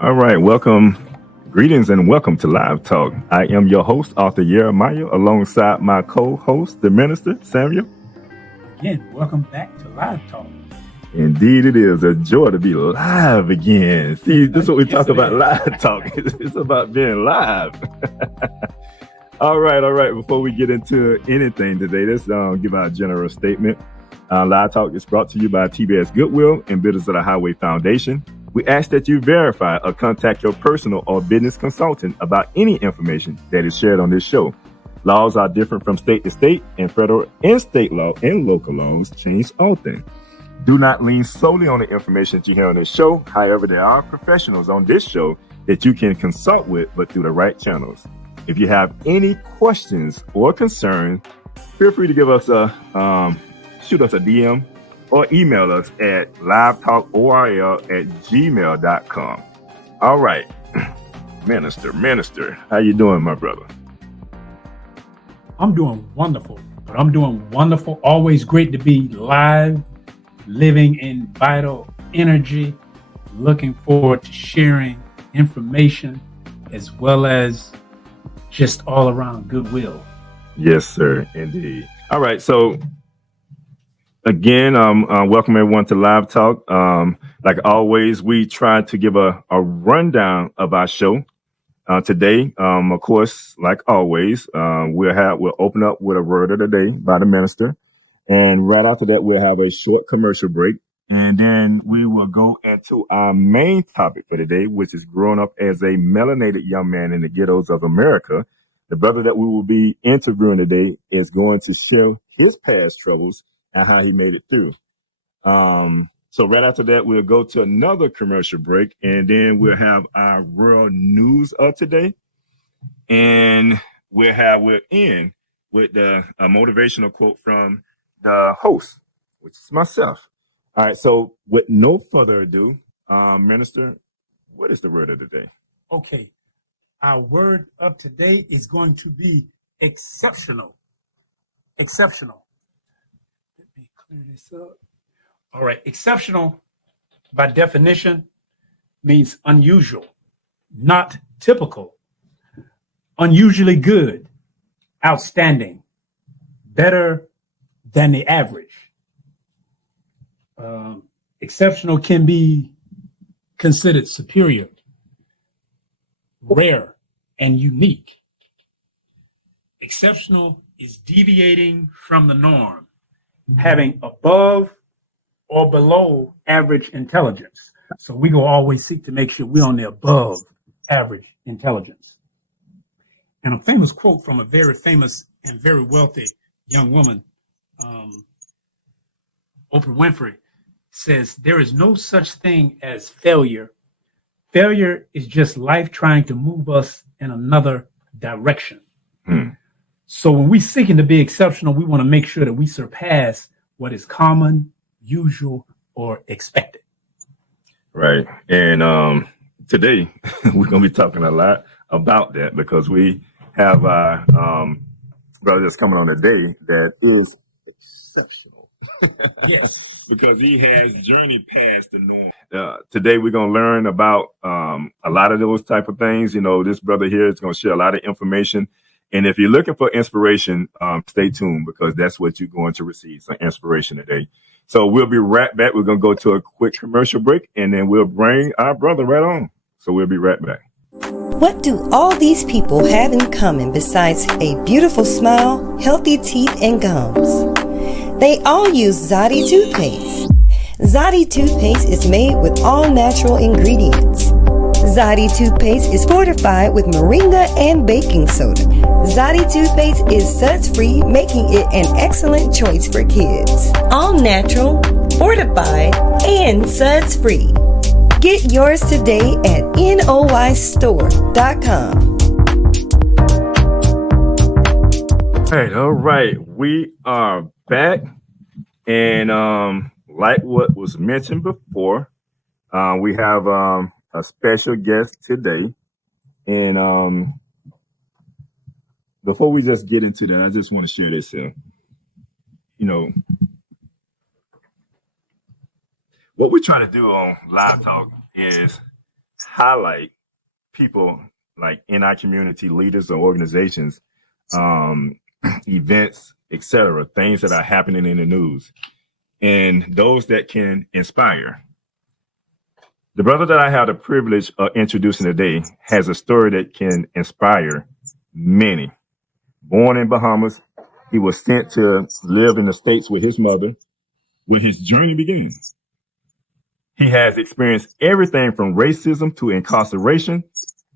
All right, greetings and welcome to Live Talk. I am your host, Arthur Jeremiah, alongside my co-host, the minister, Samuel. Again, welcome back to Live Talk. Indeed, it is a joy to be live again. See, this is what we talk about, Live Talk. It's about being live. All right. Before we get into anything today, let's give our general statement. Live Talk is brought to you by TBS Goodwill and Builders of the Highway Foundation. We ask that you verify or contact your personal or business consultant about any information that is shared on this show. Laws are different from state to state, and federal and state law and local laws change often. Do not lean solely on the information that you hear on this show. However, there are professionals on this show that you can consult with, but through the right channels. If you have any questions or concerns, feel free to give us shoot us a DM or email us at livetalkorl@gmail.com. All right, Minister, how you doing, my brother? I'm doing wonderful, Always great to be live, living in vital energy. Looking forward to sharing information as well as just all around goodwill. Yes, sir, indeed. All right, so again, welcome everyone to Live Talk. Like always, we try to give a rundown of our show. Today, of course, like always, we'll open up with a word of the day by the minister. And right after that, we'll have a short commercial break. And then we will go into our main topic for today, which is growing up as a melanated young man in the ghettos of America. The brother that we will be interviewing today is going to share his past troubles and how he made it through. So right after that, we'll go to another commercial break, and then we'll have our world news of today. And we'll end with a motivational quote from the host, which is myself. All right. So with no further ado, Minister, what is the word of the day? Okay. Our word of today is going to be exceptional. Exceptional. Let me clear this up. All right. Exceptional, by definition, means unusual, not typical, unusually good, outstanding, better than the average. Exceptional can be considered superior, rare, and unique. Exceptional is deviating from the norm, having above or below average intelligence. So we go always seek to make sure we're on the above average intelligence. And a famous quote from a very famous and very wealthy young woman, Oprah Winfrey, says, "There is no such thing as failure. Failure is just life trying to move us in another direction." So when we're seeking to be exceptional, we want to make sure that we surpass what is common, usual, or expected. Right. And today we're going to be talking a lot about that because we have our brother that's coming on today that is exceptional. Yes, because he has journeyed past the norm. Today we're going to learn about a lot of those type of things. You know, this brother here is going to share a lot of information. And if you're looking for inspiration, stay tuned because that's what you're going to receive, some inspiration today. So we'll be right back. We're going to go to a quick commercial break, and then we'll bring our brother right on. So we'll be right back. What do all these people have in common besides a beautiful smile, healthy teeth, and gums? They all use Zadi toothpaste. Zadi toothpaste is made with all natural ingredients. Zadi toothpaste is fortified with moringa and baking soda. Zadi toothpaste is suds-free, making it an excellent choice for kids. All natural, fortified, and suds-free. Get yours today at noystore.com. All right. We are back. And like what was mentioned before, we have a special guest today. And before we just get into that, I just want to share this here. You know, what we try to do on Live Talk is highlight people like in our community, leaders or organizations, events, etc., things that are happening in the news, and those that can inspire. The brother that I have the privilege of introducing today has a story that can inspire many. Born in Bahamas, he was sent to live in the States with his mother, where his journey began. He has experienced everything from racism to incarceration,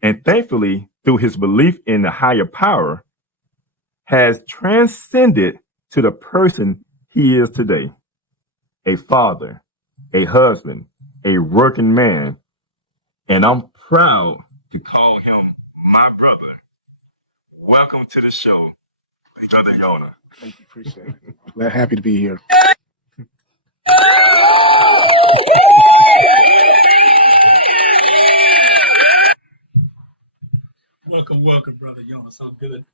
and thankfully, through his belief in the higher power, has transcended to the person he is today. A father, a husband, a working man, and I'm proud to call him my brother. Welcome to the show, Brother Yona. Thank you, appreciate it. Glad, happy to be here. Welcome, Brother Yona. So good.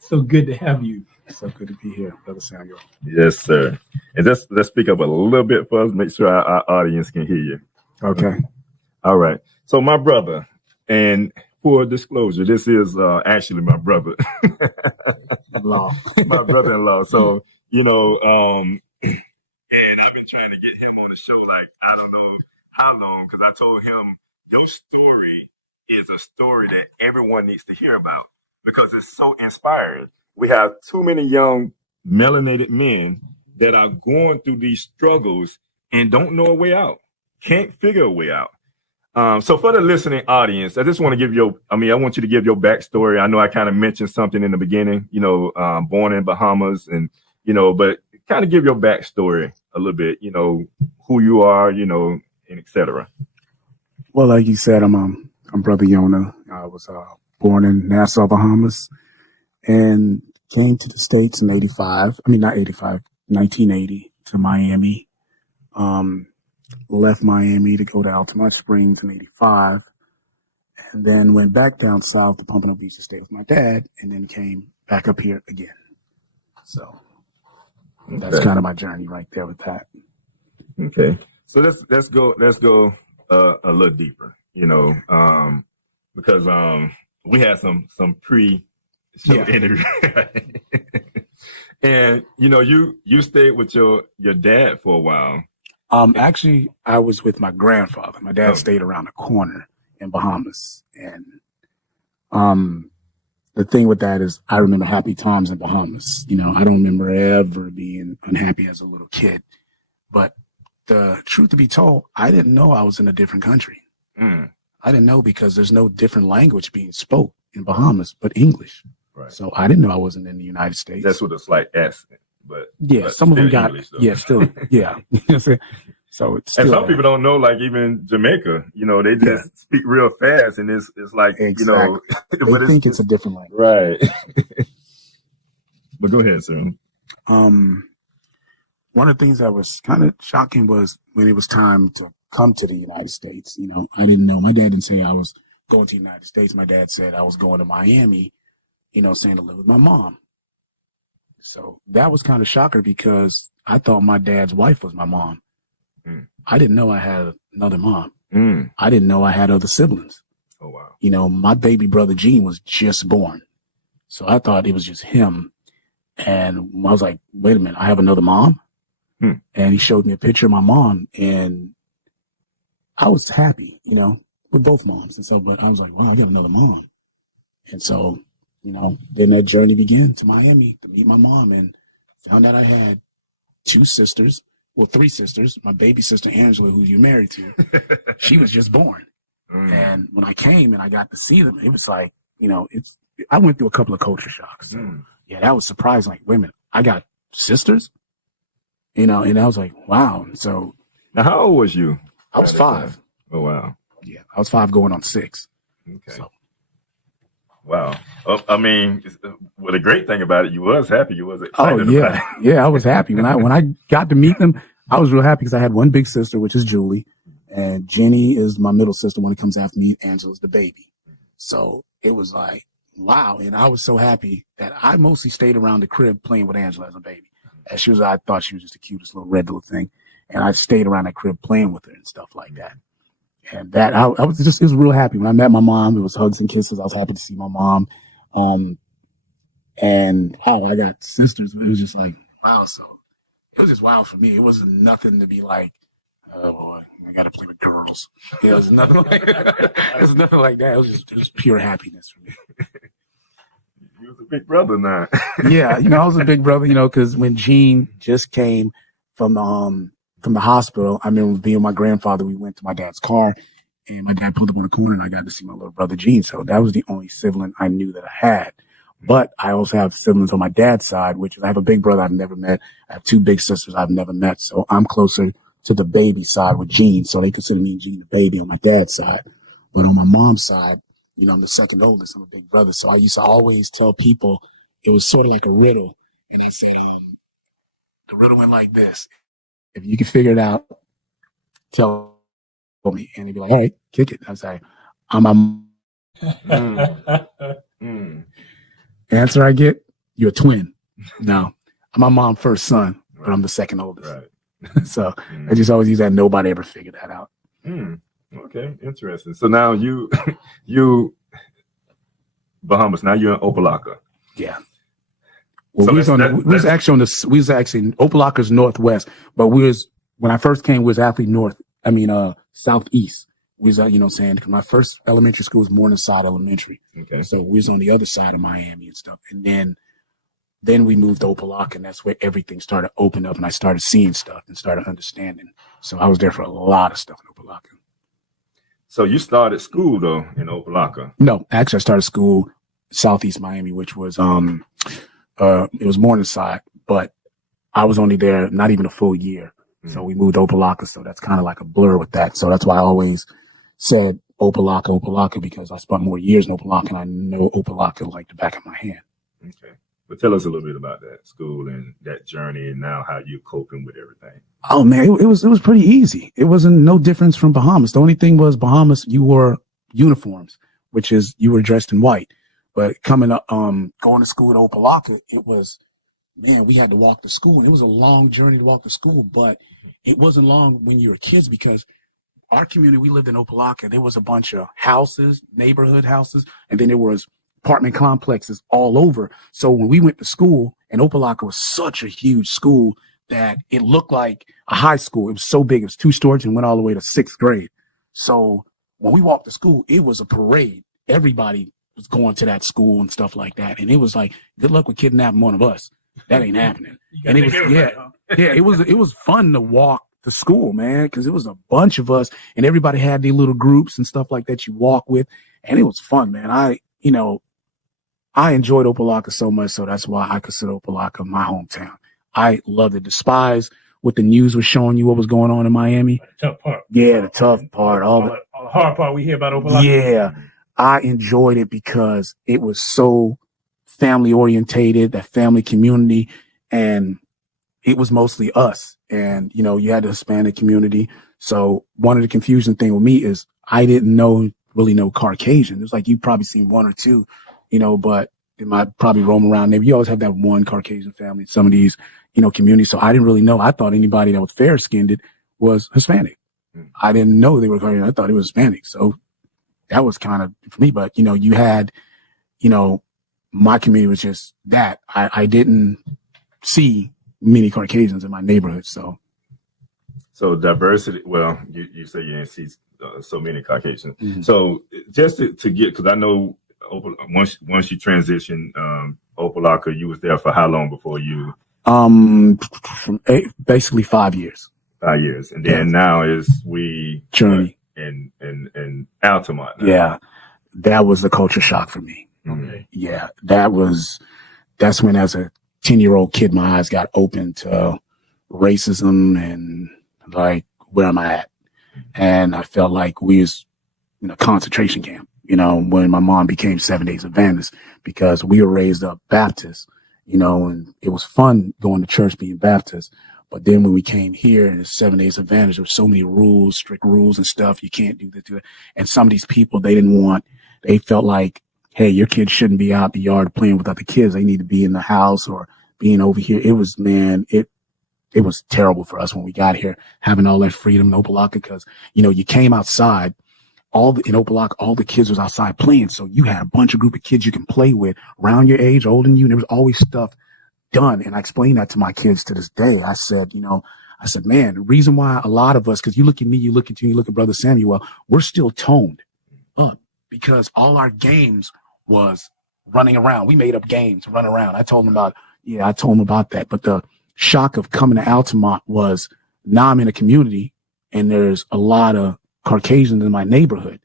So good to have you. So good to be here, Brother Samuel. Yes, sir. And let's speak up a little bit for us, make sure our audience can hear you. Okay. All right. So my brother, and for disclosure, this is actually my brother. Law. My brother-in-law. So, and I've been trying to get him on the show, like, I don't know how long, because I told him your story is a story that everyone needs to hear about because it's so inspiring. We have too many young melanated men that are going through these struggles and don't know a way out, can't figure a way out. So for the listening audience, I just want to I want you to give your backstory. I know I kind of mentioned something in the beginning, born in Bahamas and, but kind of give your backstory a little bit, who you are, and et cetera. Well, like you said, I'm Brother Yona. I was born in Nassau, Bahamas, and came to the States in 1980 to Miami. Left Miami to go to Altamont Springs in 85, and then went back down south to Pompano Beach to stay with my dad, and then came back up here again. So that's kind of my journey right there with that. Okay. So let's go a little deeper, because we had some pre-show interview. And you stayed with your dad for a while. Actually, I was with my grandfather. My dad stayed around the corner in Bahamas. And the thing with that is I remember happy times in Bahamas. I don't remember ever being unhappy as a little kid. But the truth to be told, I didn't know I was in a different country. I didn't know because there's no different language being spoke in Bahamas but English. Right. So I didn't know I wasn't in the United States. That's with a slight accent. But some of them got English, still. So it's still, and some people don't know, like even Jamaica, they just speak real fast, and it's like exactly. They but think it's a different language, right? But go ahead, sir. One of the things that was kind of shocking was when it was time to come to the United States. I didn't know. My dad didn't say I was going to the United States. My dad said I was going to Miami. Saying to live with my mom. So that was kind of shocker because I thought my dad's wife was my mom. I didn't know I had another mom. I didn't know I had other siblings. Oh, wow. My baby brother Gene was just born. So I thought it was just him. And I was like, wait a minute, I have another mom? And he showed me a picture of my mom. And I was happy, with both moms. And so, but I was like, wow, I got another mom. And so, then that journey began to Miami to meet my mom and found out I had three sisters. My baby sister, Angela, who you're married to, she was just born. And when I came and I got to see them, it was like, I went through a couple of culture shocks. So, that was surprising. Like, wait a minute, I got sisters? And I was like, wow. So. Now, how old was you? I was 5. Oh, wow. Yeah, I was 5 going on 6. Okay. So. Wow. Well, the great thing about it, you was happy. You was excited about it. Yeah, I was happy. When I got to meet them, I was real happy because I had one big sister, which is Julie, and Jenny is my middle sister when it comes after me. Angela's the baby. So it was like, wow. And I was so happy that I mostly stayed around the crib playing with Angela as a baby. I thought she was just the cutest little red little thing. And I stayed around that crib playing with her and stuff like that. And that I was just, it was real happy when I met my mom. It was hugs and kisses. I was happy to see my mom. And wow, I got sisters. It was just like, wow. So it was just wild for me. It wasn't nothing to be like, oh boy, I got to play with girls. It was nothing like it was nothing like that. It was pure happiness for me. You was a big brother now. Yeah, I was a big brother, because when Gene just came from the hospital, I remember being with my grandfather. We went to my dad's car, and my dad pulled up on the corner, and I got to see my little brother Gene. So that was the only sibling I knew that I had. But I also have siblings on my dad's side, which is I have a big brother I've never met. I have two big sisters I've never met. So I'm closer to the baby side with Gene. So they consider me and Gene the baby on my dad's side. But on my mom's side, I'm the second oldest. I'm a big brother. So I used to always tell people it was sort of like a riddle. And I said, the riddle went like this. If you can figure it out, tell me. And he'd be like, all right, kick it. I was like, I'm answer I get, you're a twin. No, I'm my mom's first son, but I'm the second oldest. Right. So I just always use that. Nobody ever figured that out. Okay, interesting. So now you Bahamas. Now you're in Opelika. Yeah. Well, So we was actually in Opelika's northwest, but when I first came, we was actually southeast. We was, because my first elementary school was Morningside Elementary. Okay. So we was on the other side of Miami and stuff. And then we moved to Opelika, and that's where everything started opening up, and I started seeing stuff and started understanding. So I was there for a lot of stuff in Opelika. So you started school though in Opelika. No, actually I started school Southeast Miami, which was it was Morningside, but I was only there not even a full year. So we moved to Opelika, so that's kind of like a blur with that. So that's why I always said Opelika, because I spent more years in Opelika, and I know Opelika like the back of my hand. Okay. But tell us a little bit about that school and that journey, and now how you're coping with everything. Oh man, it was pretty easy. It wasn't no difference from Bahamas. The only thing was Bahamas, you wore uniforms, which is you were dressed in white. But coming up, going to school at Opelika, it was, man, we had to walk to school. It was a long journey to walk to school, but it wasn't long when you were kids, because our community, we lived in Opelika. There was a bunch of houses, neighborhood houses, and then there was apartment complexes all over. So when we went to school, and Opelika was such a huge school that it looked like a high school. It was so big. It was 2 stories and went all the way to 6th grade. So when we walked to school, it was a parade. Everybody was going to that school and stuff like that. And it was like, good luck with kidnapping one of us. That ain't happening. And it was, it was fun to walk to school, man, because it was a bunch of us, and everybody had their little groups and stuff like that you walk with. And it was fun, man. I enjoyed Opelika so much, so that's why I consider Opelika my hometown. I loved it. Despise what the news was showing you, what was going on in Miami. The tough part. Yeah, the tough part. All the hard part we hear about Opelika. Yeah, I enjoyed it because it was so family orientated, that family community, and it was mostly us. And, you had the Hispanic community. So one of the confusing thing with me is I didn't really know Caucasian. It's like you've probably seen one or two, but it might probably roam around. Maybe you always have that one Caucasian family in some of these, communities. So I didn't really know. I thought anybody that was fair skinned was Hispanic. I didn't know they were Caucasian. I thought it was Hispanic. So that was kind of for me. But, you had, my community was just that. I didn't see many Caucasians in my neighborhood. So diversity. Well, you say you didn't see so many Caucasians. Mm-hmm. So just to get, because I know once you transitioned Opelika, you was there for how long before you? Basically 5 years. 5 years, and then now is Journey in Altamont. Now. Yeah, that was a culture shock for me. Okay. Yeah, that's when, as a 10-year-old kid, my eyes got open to racism and like, where am I at? And I felt like we was in a concentration camp, when my mom became 7 Days Adventist, because we were raised up Baptist, and it was fun going to church being Baptist. But then when we came here and it's 7 Days Adventist, there were so many rules, strict rules and stuff. You can't do this, do that. And some of these people, they felt like, hey, your kids shouldn't be out the yard playing with other kids. They need to be in the house or being over here. It was, man, it was terrible for us when we got here, having all that freedom in Opelika, because, you know, you came outside, in Opelika, all the kids was outside playing. So you had a group of kids you can play with around your age, older than you. And there was always stuff done. And I explained that to my kids to this day. I said, man, the reason why a lot of us, because you look at me, you look at you, you look at Brother Samuel, we're still toned up because all our games was running around. We made up games to run around. I told him about that. But the shock of coming to Altamont was, now I'm in a community and there's a lot of Caucasians in my neighborhood.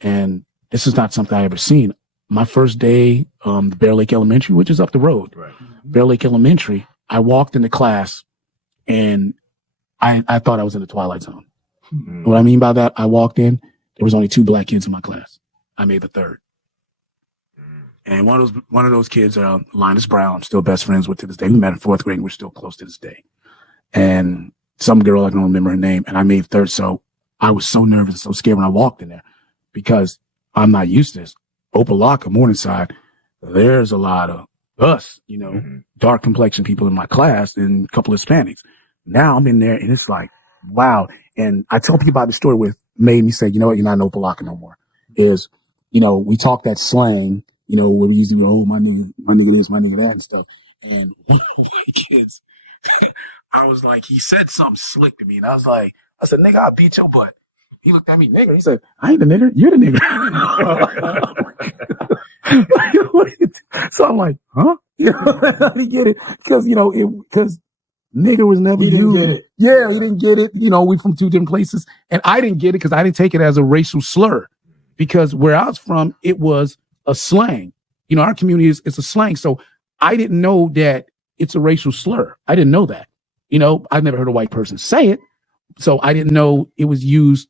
And this is not something I ever seen. My first day, the Bear Lake Elementary, which is up the road, right. Bear Lake Elementary, I walked into class and I thought I was in the Twilight Zone. Mm-hmm. What I mean by that, I walked in, there was only 2 black kids in my class. I made the third. And one of those kids, Linus Brown, I'm still best friends with to this day. We met in 4th grade and we're still close to this day. And some girl, I don't remember her name, and I made third. So I was so nervous and so scared when I walked in there because I'm not used to this. Opelika, Morningside, there's a lot of us, you know, dark complexion people in my class and a couple of Hispanics. Now I'm in there and it's like, wow. And I tell people about the story with made me say, you know what, you're not in Opelika no more. Is, you know, we talk that slang, you know, where we usually go, oh, my nigga this, my nigga that and stuff. And one of the kids, I was like, he said something slick to me. And I said, nigga, I'll beat your butt. He looked at me, nigga. He said, I ain't the nigga. You're the nigga. So I'm like, huh? You know, I didn't get it. Because, you know, because nigga was never used. He didn't get it. Yeah, he didn't get it. You know, we from 2 different places. And I didn't get it because I didn't take it as a racial slur. Because where I was from, it was a slang. You know, our community is a slang. So I didn't know that it's a racial slur. I didn't know that. You know, I've never heard a white person say it. So I didn't know it was used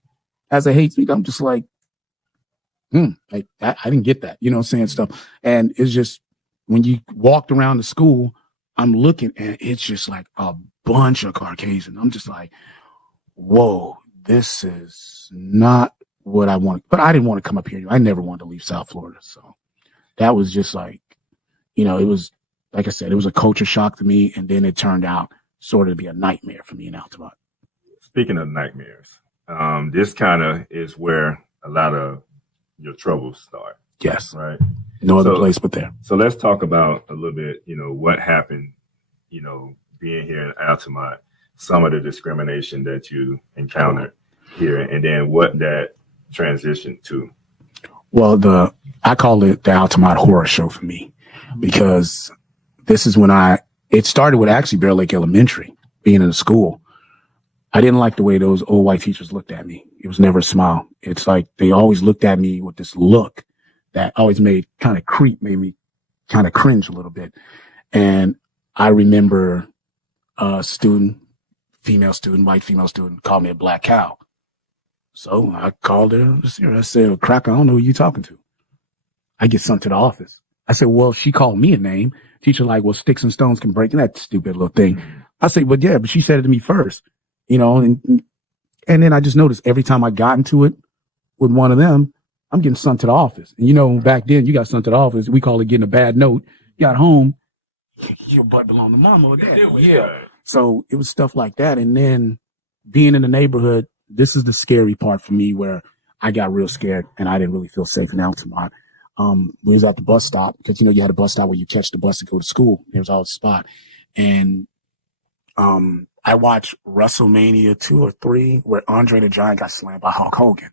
as a hate speech. I'm just like, I didn't get that, you know, saying stuff. And it's just, when you walked around the school, I'm looking and it's just like a bunch of Caucasian. I'm just like, whoa, this is not what I want. But I didn't want to come up here. I never wanted to leave South Florida. So that was just like, you know, it was, like I said, it was a culture shock to me. And then it turned out sort of to be a nightmare for me in Altamont. Speaking of nightmares, this kind of is where a lot of your troubles start. Yes. Right. No other place but there. So let's talk about a little bit, you know, what happened, you know, being here in Altamont, some of the discrimination that you encountered here, and then what that transitioned to. Well, I call it the Altamont horror show for me, because this is when it started with actually Bear Lake Elementary, being in the school. I didn't like the way those old white teachers looked at me. It was never a smile. It's like they always looked at me with this look that always made me kind of cringe a little bit. And I remember a student, white female student, called me a black cow. So I called her. I said, cracker, I don't know who you talking to. I get sent to the office. I said, well, she called me a name. Teacher like, well, sticks and stones can break that stupid little thing. I said, but yeah, but she said it to me first, you know, and then I just noticed every time I got into it with one of them, I'm getting sent to the office. And you know, back then you got sent to the office. We call it getting a bad note. Got home, your butt belonged to mama or daddy. Yeah. So it was stuff like that. And then being in the neighborhood, this is the scary part for me, where I got real scared and I didn't really feel safe in Altamont. We was at the bus stop, because, you know, you had a bus stop where you catch the bus to go to school. There was always a spot. And I watched WrestleMania 2 or 3 where Andre the Giant got slammed by Hulk Hogan.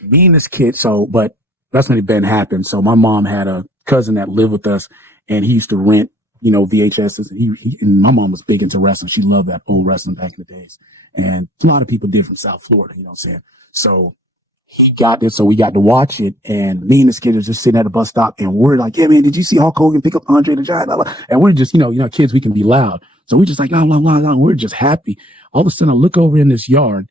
Me and this kid, but that's when it been happened. So my mom had a cousin that lived with us, and he used to rent, you know, VHSs. And my mom was big into wrestling. She loved that old wrestling back in the days. And a lot of people did from South Florida, you know what I'm saying? So he got this, so we got to watch it. And me and this kid was just sitting at the bus stop, and we're like, yeah, man, did you see Hulk Hogan pick up Andre the Giant? And we're just, you know, kids, we can be loud. So we're just like, blah, blah, blah, blah. We're just happy. All of a sudden I look over in this yard,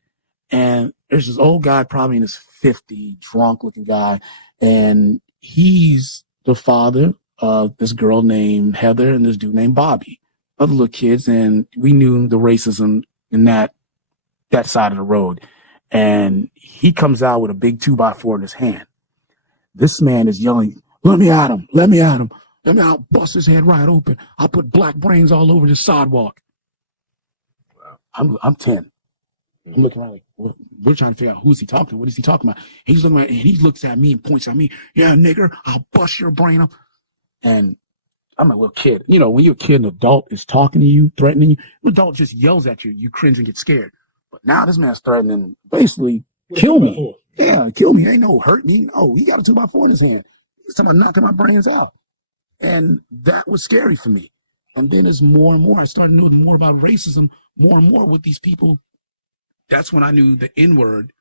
and there's this old guy, probably in his 50s, drunk looking guy. And he's the father of this girl named Heather and this dude named Bobby, other little kids. And we knew the racism in that side of the road. And he comes out with a big 2x4 in his hand. This man is yelling, let me at him. Let me at him. Let me, I'll bust his head right open. I'll put black brains all over the sidewalk. I'm 10. I'm looking around like, well, we're trying to figure out who's he talking to. What is he talking about? He's looking at, and he looks at me and points at me. Yeah, nigger, I'll bust your brain up. And I'm a little kid. You know, when you're a kid, an adult is talking to you, threatening you. An adult just yells at you. You cringe and get scared. But now this man's threatening, basically, kill me. Yeah, kill me. Ain't no hurt me. Oh, he got a 2x4 in his hand. He's talking about knocking my brains out. And that was scary for me. And then as more and more, I started knowing more about racism, more and more with these people. That's when I knew the N-word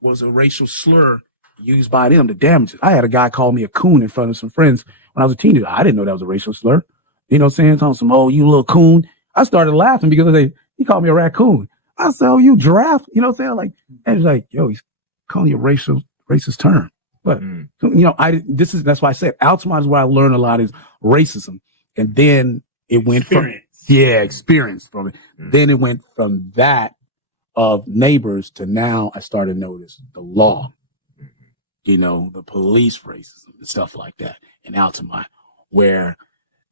was a racial slur used by them to damage it. I had a guy call me a coon in front of some friends when I was a teenager. I didn't know that was a racial slur. You know what I'm saying? Talking some, oh, you little coon. I started laughing because he called me a raccoon. I said, oh, you giraffe. You know what I'm saying? Like, and he's like, yo, he's calling you a racist term. But, you know, that's why I said Altamont is where I learned a lot is racism. And then it went experience from it. Then it went from that of neighbors to now I started to notice the law, you know, the police racism and stuff like that in Altamont, where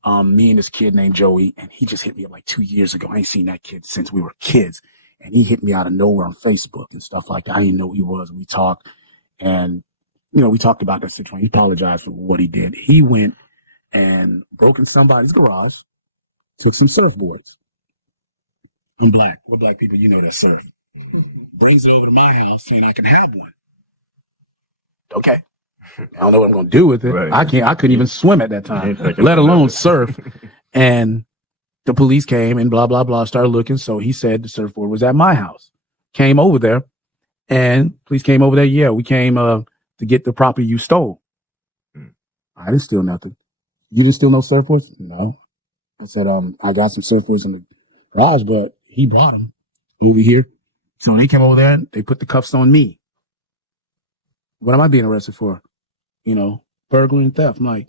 me and this kid named Joey, and he just hit me up like 2 years ago. I ain't seen that kid since we were kids. And he hit me out of nowhere on Facebook and stuff like that. I didn't know who he was. We talked, and, you know, we talked about that situation. He apologized for what he did. He went and broke in somebody's garage, took some surfboards. I'm black. We're black people, you know that surf. Brings it over to my house saying you can have one. Okay. I don't know what I'm gonna do with it. Right. I couldn't even swim at that time, let alone surf. And the police came and blah, blah, blah, started looking. So he said the surfboard was at my house. Came over there, and police came over there. Yeah, we came to get the property you stole. I didn't steal nothing. You didn't steal no surfboards? No. I said, I got some surfboards in the garage, but he brought them over here. So they came over there and they put the cuffs on me. What am I being arrested for? You know, burglary and theft. I'm like,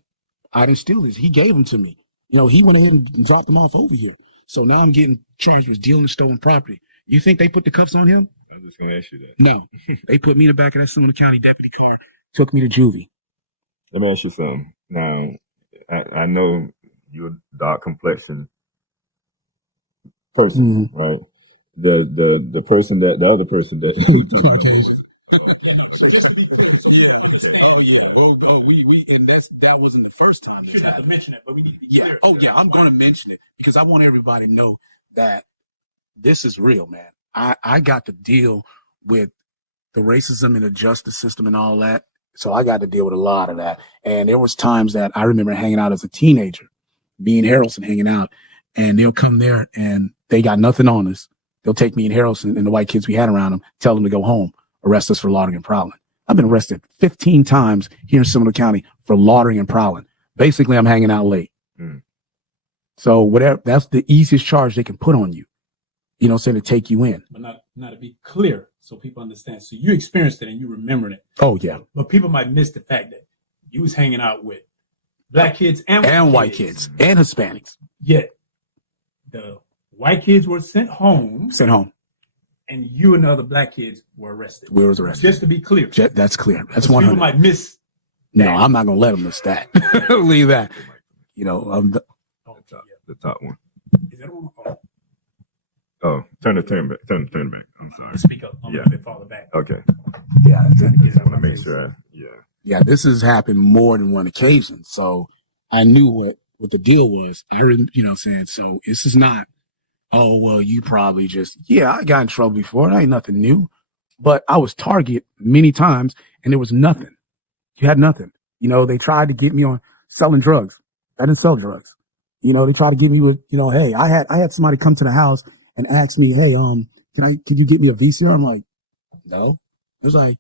I didn't steal these. He gave them to me. You know, he went ahead and dropped them off over here. So now I'm getting charged with dealing stolen property. You think they put the cuffs on him? I was just going to ask you that. No. They put me in the back of that Sonoma County deputy car, took me to juvie. Let me ask you something. Now, I know you're a dark complexion person, right? The other person that that wasn't the first time. You have to mention it, but we need to be clear. Oh yeah, I'm gonna mention it because I want everybody to know that this is real, man. I got to deal with the racism in the justice system and all that. So I got to deal with a lot of that. And there was times that I remember hanging out as a teenager, me and Harrelson hanging out, and they'll come there and they got nothing on us. They'll take me and Harrelson and the white kids we had around them, tell them to go home, arrest us for loitering and prowling. I've been arrested 15 times here in Seminole County for loitering and prowling. Basically, I'm hanging out late. So whatever, that's the easiest charge they can put on you. You know, saying to take you in. But not to be clear, so people understand. So you experienced it and you remembered it. Oh yeah. But people might miss the fact that you was hanging out with black kids and white kids and Hispanics. Yet the white kids were sent home. And you and the other black kids were arrested. We was arrested. Just to be clear. That's clear. That's 100. People might miss that. No, I'm not going to let them miss that. Leave that. You know, the top one. Is that one? Oh, turn back. I'm sorry. Speak up. I'm a little bit farther back. Okay. Yeah. I just want to make sure. Yeah, this has happened more than one occasion. So I knew what the deal was. I heard, you know, saying, so this is not, oh, well, you probably just, I got in trouble before. It ain't nothing new. But I was targeted many times and there was nothing. You had nothing. You know, they tried to get me on selling drugs. I didn't sell drugs. You know, they tried to get me with, you know, hey, I had somebody come to the house and ask me, hey, could you get me a VCR? I'm like, no. It was like,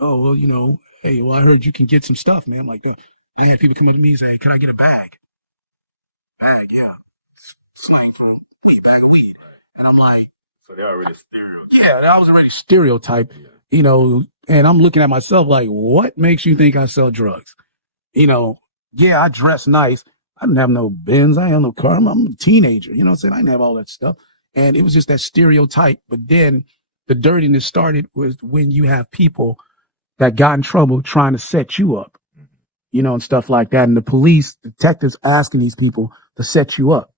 oh, well, you know, hey, well, I heard you can get some stuff, man. I'm like, I had people come up to me and say, hey, can I get a bag? Bag, yeah. Slang for weed, bag of weed. And I'm like, so they're already stereotyped. Yeah, I was already stereotyped, you know, and I'm looking at myself like, what makes you think I sell drugs? You know, yeah, I dress nice. I didn't have no Benz. I didn't have no car. I'm a teenager. You know what I'm saying? I didn't have all that stuff. And it was just that stereotype. But then the dirtiness started was when you have people that got in trouble trying to set you up, you know, and stuff like that. And the police detectives asking these people to set you up.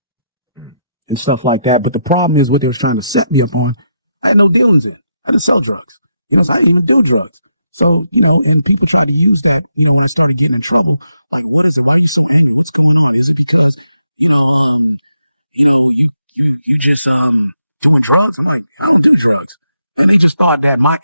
and stuff like that. But the problem is what they was trying to set me up on. I had no dealings in. I didn't sell drugs. So I didn't even do drugs. So, and people try to use that, when I started getting in trouble, like, what is it? Why are you so angry? What's going on? Is it because, you just doing drugs? I'm like, I don't do drugs. And they just thought that my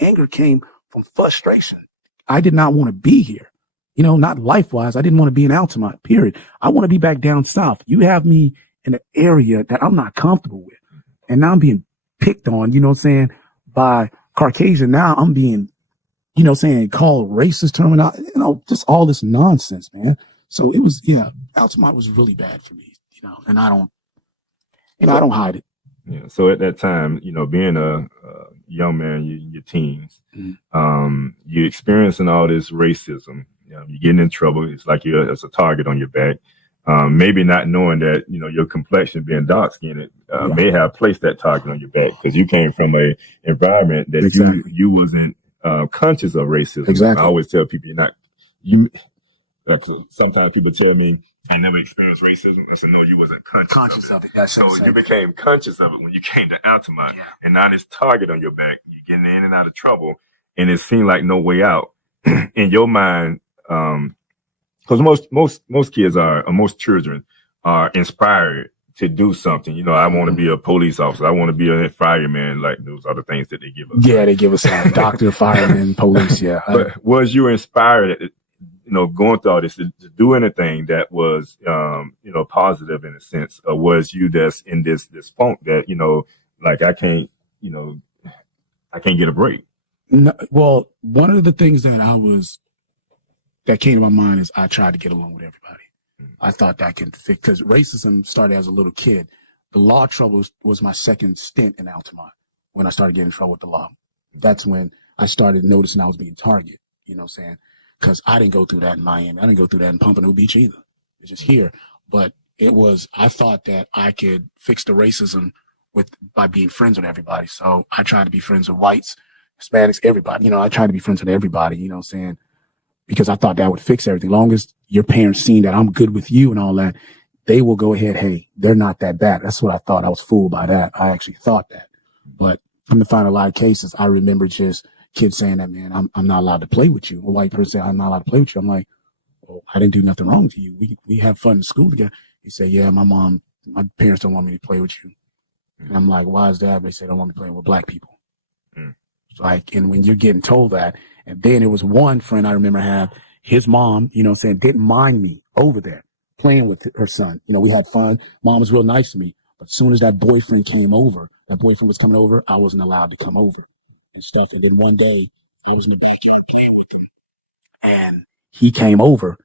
anger came from frustration. I did not want to be here. Not life-wise. I didn't want to be in Altamont, period. I want to be back down south. You have me in an area that I'm not comfortable with. And now I'm being picked on, by Caucasian. Now I'm being, called racist terminology, just all this nonsense, man. So it was, Altamont was really bad for me, and I don't hide it. Yeah. So at that time, being a young man, your teens, you experiencing all this racism. You're getting in trouble. It's like you're as a target on your back. Maybe not knowing that, your complexion being dark skinned may have placed that target on your back because you came from a environment that you wasn't conscious of racism. Exactly. I always tell people sometimes people tell me I never experienced racism. I said, no, you wasn't conscious of it. That's so you became conscious of it when you came to Altamont. Yeah. And now this target on your back, you're getting in and out of trouble, and it seemed like no way out. In your mind, because most kids or most children are inspired to do something. I want to be a police officer. I want to be a fireman. Like those are the things that they give us. Yeah, they give us doctor, fireman, police. Yeah. But was you inspired, going through all this to do anything that was, positive in a sense, or was you just in this funk that, like I can't get a break? No, well, one of the things that came to my mind is I tried to get along with everybody. I thought that could fit because racism started as a little kid. The law trouble was my second stint in Altamont when I started getting in trouble with the law. That's when I started noticing I was being targeted, because I didn't go through that in Miami. I didn't go through that in Pompano Beach either. It's just here. But I thought that I could fix the racism by being friends with everybody. So I tried to be friends with whites, Hispanics, everybody. I tried to be friends with everybody, because I thought that would fix everything. Long as your parents seen that I'm good with you and all that, they will go ahead. Hey, they're not that bad. That's what I thought. I was fooled by that. I actually thought that. But from the final lot of cases, I remember just kids saying that, man, I'm not allowed to play with you. A white person saying, I'm not allowed to play with you. I'm like, well, I didn't do nothing wrong to you. We have fun in school together. He said, yeah, my parents don't want me to play with you. And I'm like, why is that? They say, they don't want me playing with black people. Like, and when you're getting told that, and then it was one friend I remember have his mom, didn't mind me over there playing with her son. We had fun. Mom was real nice to me. But as soon as that boyfriend was coming over, I wasn't allowed to come over and stuff. And then one day I was in the backyard playing with him, and he came over,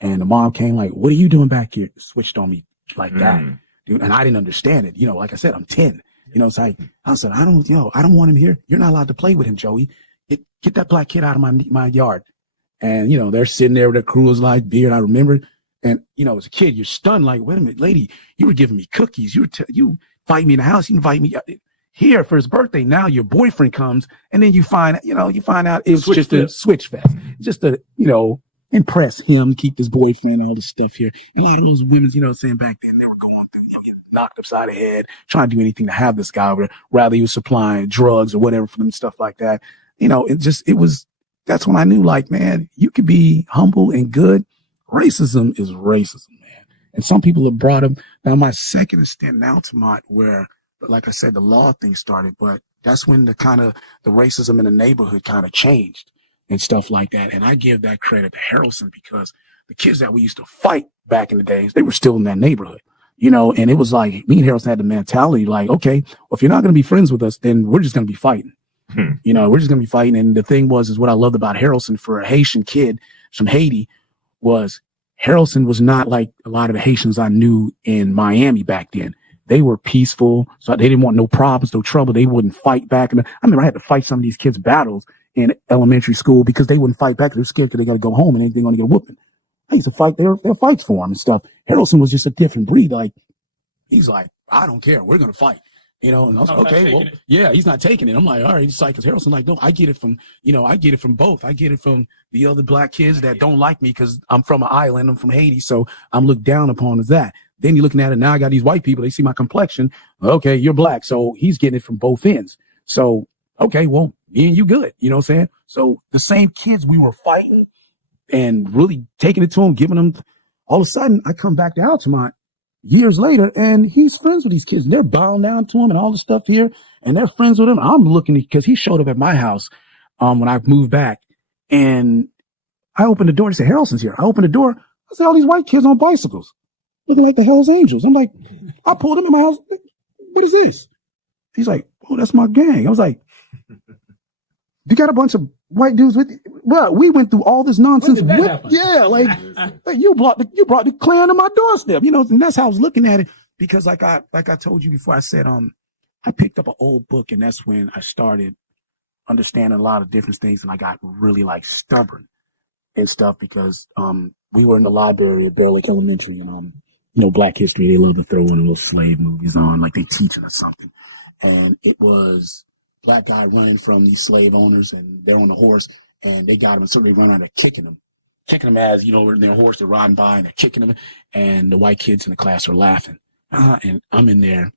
and the mom came like, what are you doing back here? Switched on me like that. Dude, and I didn't understand it. Like I said, I'm 10. It's like, I said, I don't want him here. You're not allowed to play with him, Joey. Get that black kid out of my yard. And, they're sitting there with their Coors Light beer. And I remember, and, as a kid, you're stunned like, wait a minute, lady, you were giving me cookies. You invite me in the house. You invite me here for his birthday. Now your boyfriend comes, and then you find out it was just a switch fest. Just to, impress him, keep his boyfriend, all this stuff here. And a lot of those women, saying back then they were going through, getting knocked upside the head, trying to do anything to have this guy over. Rather, he was supplying drugs or whatever for them, stuff like that. That's when I knew, like, man, you could be humble and good. Racism is racism, man. And some people have brought him. Now, my second stint in Altamont, where, like I said, the law thing started, but that's when the racism in the neighborhood kind of changed and stuff like that. And I give that credit to Harrelson because the kids that we used to fight back in the days, they were still in that neighborhood, and it was like me and Harrelson had the mentality like, okay, well, if you're not going to be friends with us, then we're just going to be fighting. We're just going to be fighting. And the thing is what I loved about Harrelson for a Haitian kid from Haiti was Harrelson was not like a lot of the Haitians I knew in Miami back then. They were peaceful. So they didn't want no problems, no trouble. They wouldn't fight back. And I remember I had to fight some of these kids' battles in elementary school because they wouldn't fight back. They were scared because they got to go home and they're going to get a whooping. I used to fight their fights for them and stuff. Harrelson was just a different breed. Like, he's like, I don't care. We're going to fight. And I was like, okay, well, yeah, he's not taking it. I'm like, all right, it's like, because Harrelson, like, no, I get it from both. I get it from the other black kids that don't like me because I'm from an island. I'm from Haiti. So I'm looked down upon as that. Then you're looking at it now. I got these white people. They see my complexion. Okay, you're black, so he's getting it from both ends. So okay, well, me and you good. You know what I'm saying? So the same kids we were fighting and really taking it to him, giving them. All of a sudden, I come back to Altamont years later, and he's friends with these kids. And they're bowing down to him and all the stuff here, and they're friends with him. I'm looking because he showed up at my house when I moved back, and I opened the door. They said, Harrelson's here. I opened the door. I said, all these white kids on bicycles looking like the Hells Angels. I'm like, I pulled them in my house. What is this? He's like, oh, that's my gang. I was like, you got a bunch of white dudes with you? Well, we went through all this nonsense. Yeah, like you brought the Klan to my doorstep, you know, and that's how I was looking at it. Because like I told you before, I said, I picked up an old book, and that's when I started understanding a lot of different things, and I got really like stubborn and stuff because we were in the library at Bear Lake Elementary, and you know, Black History, they love to throw one of those slave movies on, like they teaching us something. And it was black guy running from these slave owners, and they're on the horse, and they got him, and so they run out and kicking him as, you know, their horse, they're riding by, and they're kicking him, and the white kids in the class are laughing. And I'm in there.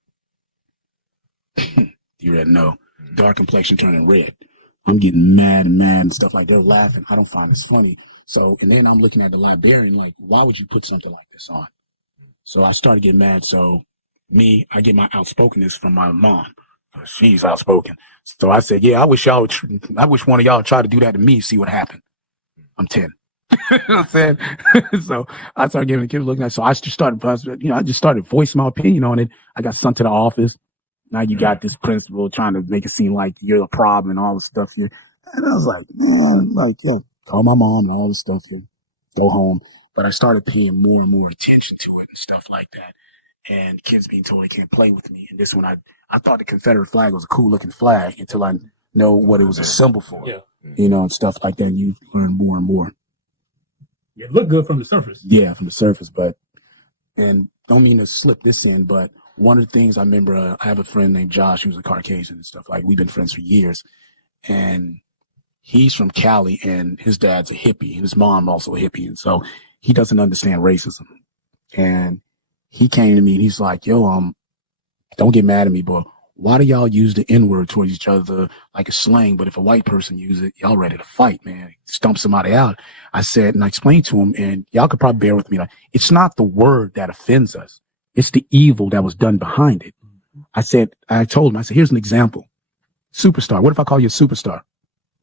You already know, dark complexion turning red. I'm getting mad and stuff like they're laughing. I don't find this funny. So, and then I'm looking at the librarian like, why would you put something like this on? So I started getting mad. So I get my outspokenness from my mom. She's outspoken. So I said, yeah, I wish one of y'all would try to do that to me, see what happened. I'm 10. You know what I'm saying? So I started giving the kid a look. So I just started voicing my opinion on it. I got sent to the office. Now you got this principal trying to make it seem like you're a problem and all this stuff here. And I was like, man, like, yo, call my mom and all this stuff and go home. But I started paying more and more attention to it and stuff like that. And kids being told they can't play with me. And this one, I thought the Confederate flag was a cool looking flag until I know what it was a symbol for. Yeah. You know, and stuff like that. And you learn more and more. It looked good from the surface. Yeah, from the surface. And don't mean to slip this in, but one of the things I remember, I have a friend named Josh who's a Caucasian and stuff. Like, we've been friends for years. And he's from Cali, and his dad's a hippie, and his mom also a hippie. And so he doesn't understand racism. And he came to me and he's like, yo, don't get mad at me, but why do y'all use the N-word towards each other like a slang? But if a white person uses it, y'all ready to fight, man. Stomp somebody out. I said, and I explained to him, and y'all could probably bear with me. Like, it's not the word that offends us. It's the evil that was done behind it. I told him, here's an example. Superstar. What if I call you a superstar?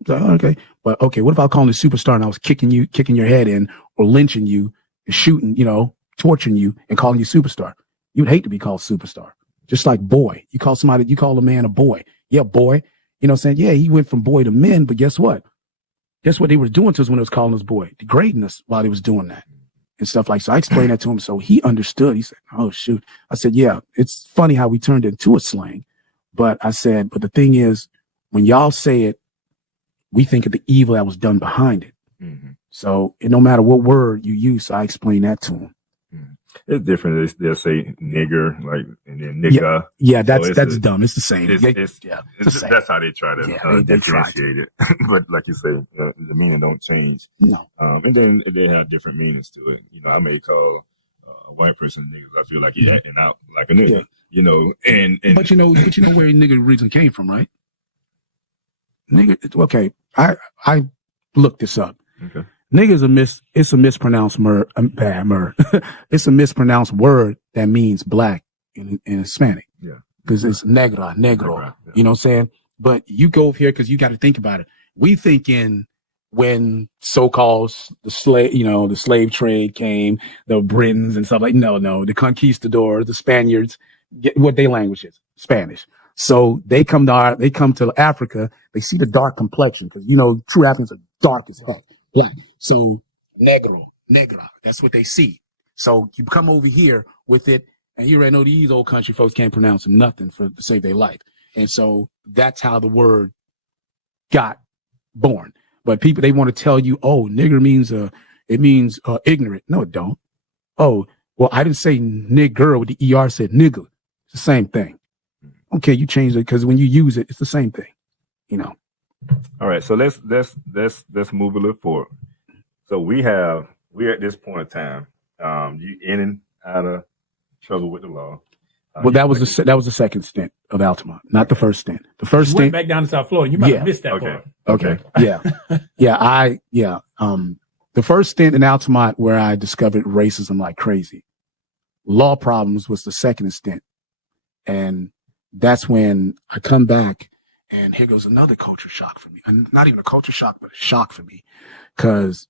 Like, okay. But okay, what if I call you a superstar and I was kicking your head in or lynching you, shooting, you know, torturing you and calling you superstar? You'd hate to be called superstar. Just like boy. You call a man a boy. Yeah, boy. You know what I'm saying? Yeah, he went from boy to men, but guess what? Guess what they were doing to us when it was calling us boy? Degrading us while they was doing that. And stuff like, so I explained that to him. So he understood. He said, oh, shoot. I said, yeah, it's funny how we turned it into a slang. But I said, but the thing is, when y'all say it, we think of the evil that was done behind it. Mm-hmm. So no matter what word you use, so I explained that to him. Mm-hmm. It's different. They'll say nigger, like, and then nigga. Yeah, that's dumb. It's the same. It's the same. That's how they try to differentiate it. But like you say, the meaning don't change. No. And then they have different meanings to it. You know, I may call a white person nigga. I feel like he's acting out like a nigga. Yeah. You know, and but you know where nigga originally came from, right? Nigga. Okay, I looked this up. Okay. Nigga it's a mispronounced it's a mispronounced word that means black in Hispanic. Yeah. Because it's negro. Yeah. You know what I'm saying? But you go over here because you got to think about it. We thinking when so-called the slave trade came, the Britons and stuff like, no, the conquistadors, the Spaniards, what their language is, Spanish. So they come to Africa, they see the dark complexion because, you know, true Africans are dark as heck. Black. So negra, that's what they see. So you come over here with it, and you already know these old country folks can't pronounce nothing to save their life. And so that's how the word got born. But people, they want to tell you, oh, nigger means ignorant. No, it don't. Oh, well, I didn't say nigger with the ER, said nigga. It's the same thing. Okay, you change it because when you use it, it's the same thing, you know. All right, so let's move a little forward. So we're at this point in time. You in and out of trouble with the law. Well, that was the second stint of Altamont, not the first stint. The first You went stint back down to South Florida. You might have missed that part. Okay. Yeah. The first stint in Altamont where I discovered racism like crazy. Law problems was the second stint. And that's when I come back and here goes another culture shock for me. And not even a culture shock, but a shock for me. Cause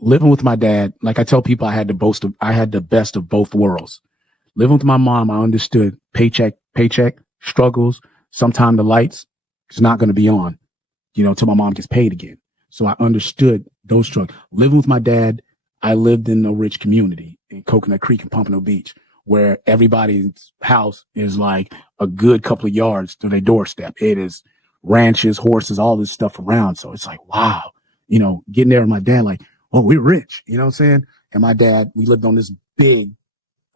living with my dad, like I tell people, I had the best of both worlds. Living with my mom, I understood paycheck, struggles. Sometime the lights is not going to be on, until my mom gets paid again. So I understood those struggles. Living with my dad, I lived in a rich community in Coconut Creek and Pompano Beach, where everybody's house is like a good couple of yards to their doorstep. It is ranches, horses, all this stuff around. So it's like, wow, getting there with my dad, like, oh, we're rich. You know what I'm saying? And my dad, we lived on this big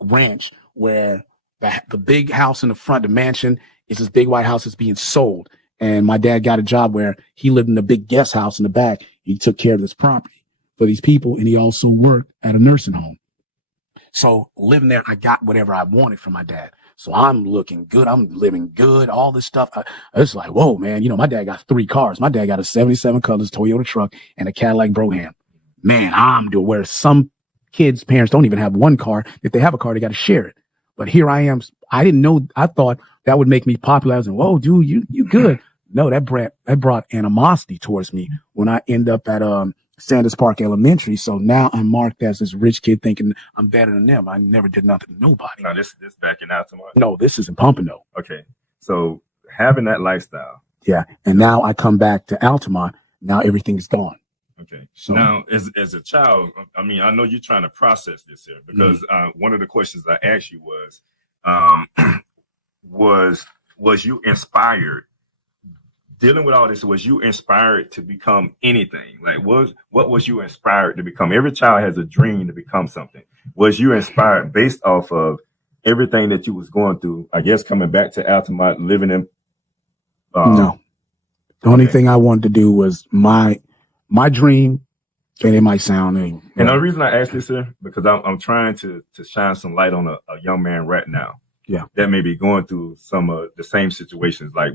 ranch where the big house in the front, the mansion, is this big white house that's being sold. And my dad got a job where he lived in a big guest house in the back. He took care of this property for these people. And he also worked at a nursing home. So living there, I got whatever I wanted from my dad. So I'm looking good. I'm living good. All this stuff. It's like, whoa, man. My dad got 3 cars. My dad got a 77 colors Toyota truck and a Cadillac Brougham. Man, I'm doing where some kids' parents don't even have one car. If they have a car, they got to share it. But here I am. I didn't know. I thought that would make me popular. I was like, whoa, dude, you good. No, that brought animosity towards me when I end up at Sanders Park Elementary. So now I'm marked as this rich kid thinking I'm better than them. I never did nothing to nobody. Now this back in Altamont? No, this is in Pompano. Okay. So having that lifestyle. Yeah. And now I come back to Altamont. Now everything's gone. Okay. So now as a child, I mean, I know you're trying to process this here because one of the questions I asked you was you inspired? Dealing with all this, was you inspired to become anything? Like, what was you inspired to become? Every child has a dream to become something. Was you inspired based off of everything that you was going through? I guess coming back to Altamont, living in. No, the only thing I wanted to do was my dream. And it might sound. And the reason I ask this here because I'm trying to shine some light on a young man right now. Yeah, that may be going through some of the same situations. Like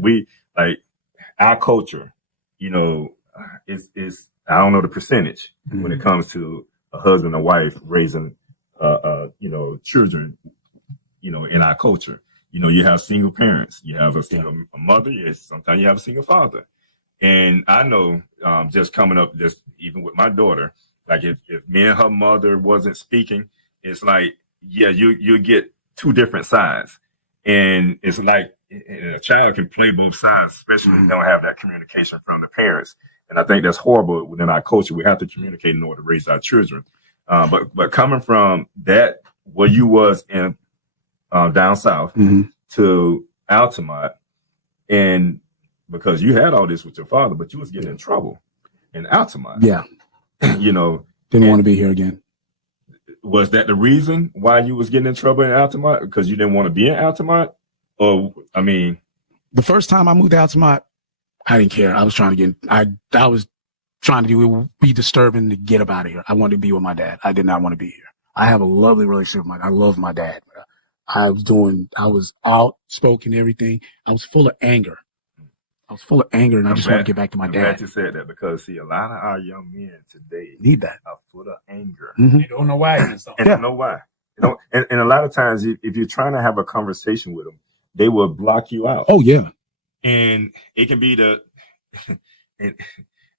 our culture, is I don't know the percentage when it comes to a husband and wife raising, children, in our culture. You have single parents, you have a single mother, sometimes you have a single father. And I know just coming up, just even with my daughter, like if me and her mother wasn't speaking, it's like, you get 2 different sides. And it's like a child can play both sides, especially if they don't have that communication from the parents. And I think that's horrible within our culture. We have to communicate in order to raise our children. But coming from that, where you was in down south to Altamont, and because you had all this with your father, but you was getting in trouble in Altamont. Yeah. Didn't want to be here again. Was that the reason why you was getting in trouble in Altamont? Because you didn't want to be in Altamont? Or, I mean, the first time I moved to Altamont, I didn't care. I was trying to be disturbing to get up out of here. I wanted to be with my dad. I did not want to be here. I have a lovely relationship with my dad. I love my dad. I was outspoken, everything. I was full of anger. And I just want to get back to my dad. I'm glad you said that because, see, a lot of our young men today need that. Are full of anger. They don't know why. And don't know why. And a lot of times, if you're trying to have a conversation with them, they will block you out. Oh, yeah. And it can be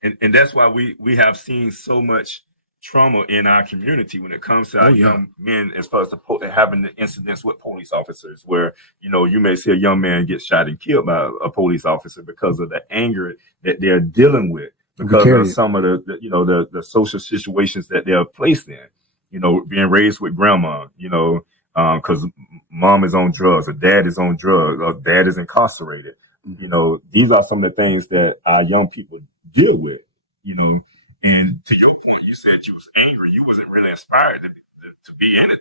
and that's why we have seen so much trauma in our community when it comes to our young men, as far as having the incidents with police officers where, you may see a young man get shot and killed by a police officer because of the anger that they're dealing with, because of some of the social situations that they're placed in, being raised with grandma, because mom is on drugs or dad is on drugs or dad is incarcerated. These are some of the things that our young people deal with, and to your point, you said you was angry. You wasn't really inspired to be anything,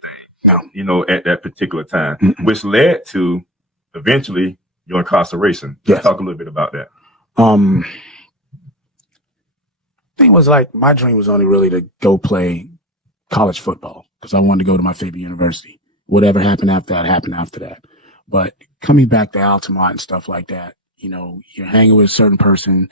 at that particular time, which led to eventually your incarceration. Let's talk a little bit about that. Thing was like, my dream was only really to go play college football because I wanted to go to my favorite university. whatever happened after that happened after that. But coming back to Altamont and stuff like that, you know, you're hanging with a certain person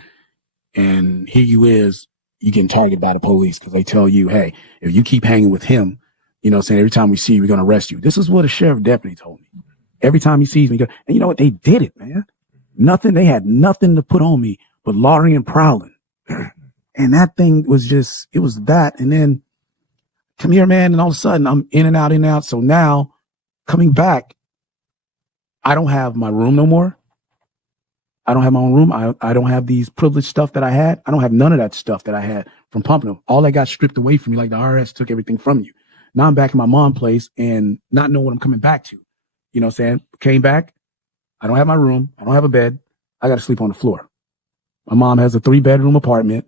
and here you is, you getting targeted by the police because they tell you, hey, if you keep hanging with him, you know, saying every time we see you, we're going to arrest you. This is what a sheriff deputy told me. Every time he sees me, and you know what? They did it, man. They had nothing to put on me but lawing and prowling. And that thing was just, it was that. And then come here, man. And all of a sudden I'm in and out. So now coming back, I don't have my room no more. I don't have my own room. I don't have these privileged stuff that I had. I don't have none of that stuff that I had from pumping them. All that got stripped away from me. Like the IRS took everything from you. Now I'm back in my mom's place and not knowing what I'm coming back to. You know what I'm saying? Came back. I don't have my room. I don't have a bed. I got to sleep on the floor. My mom has a 3-bedroom apartment.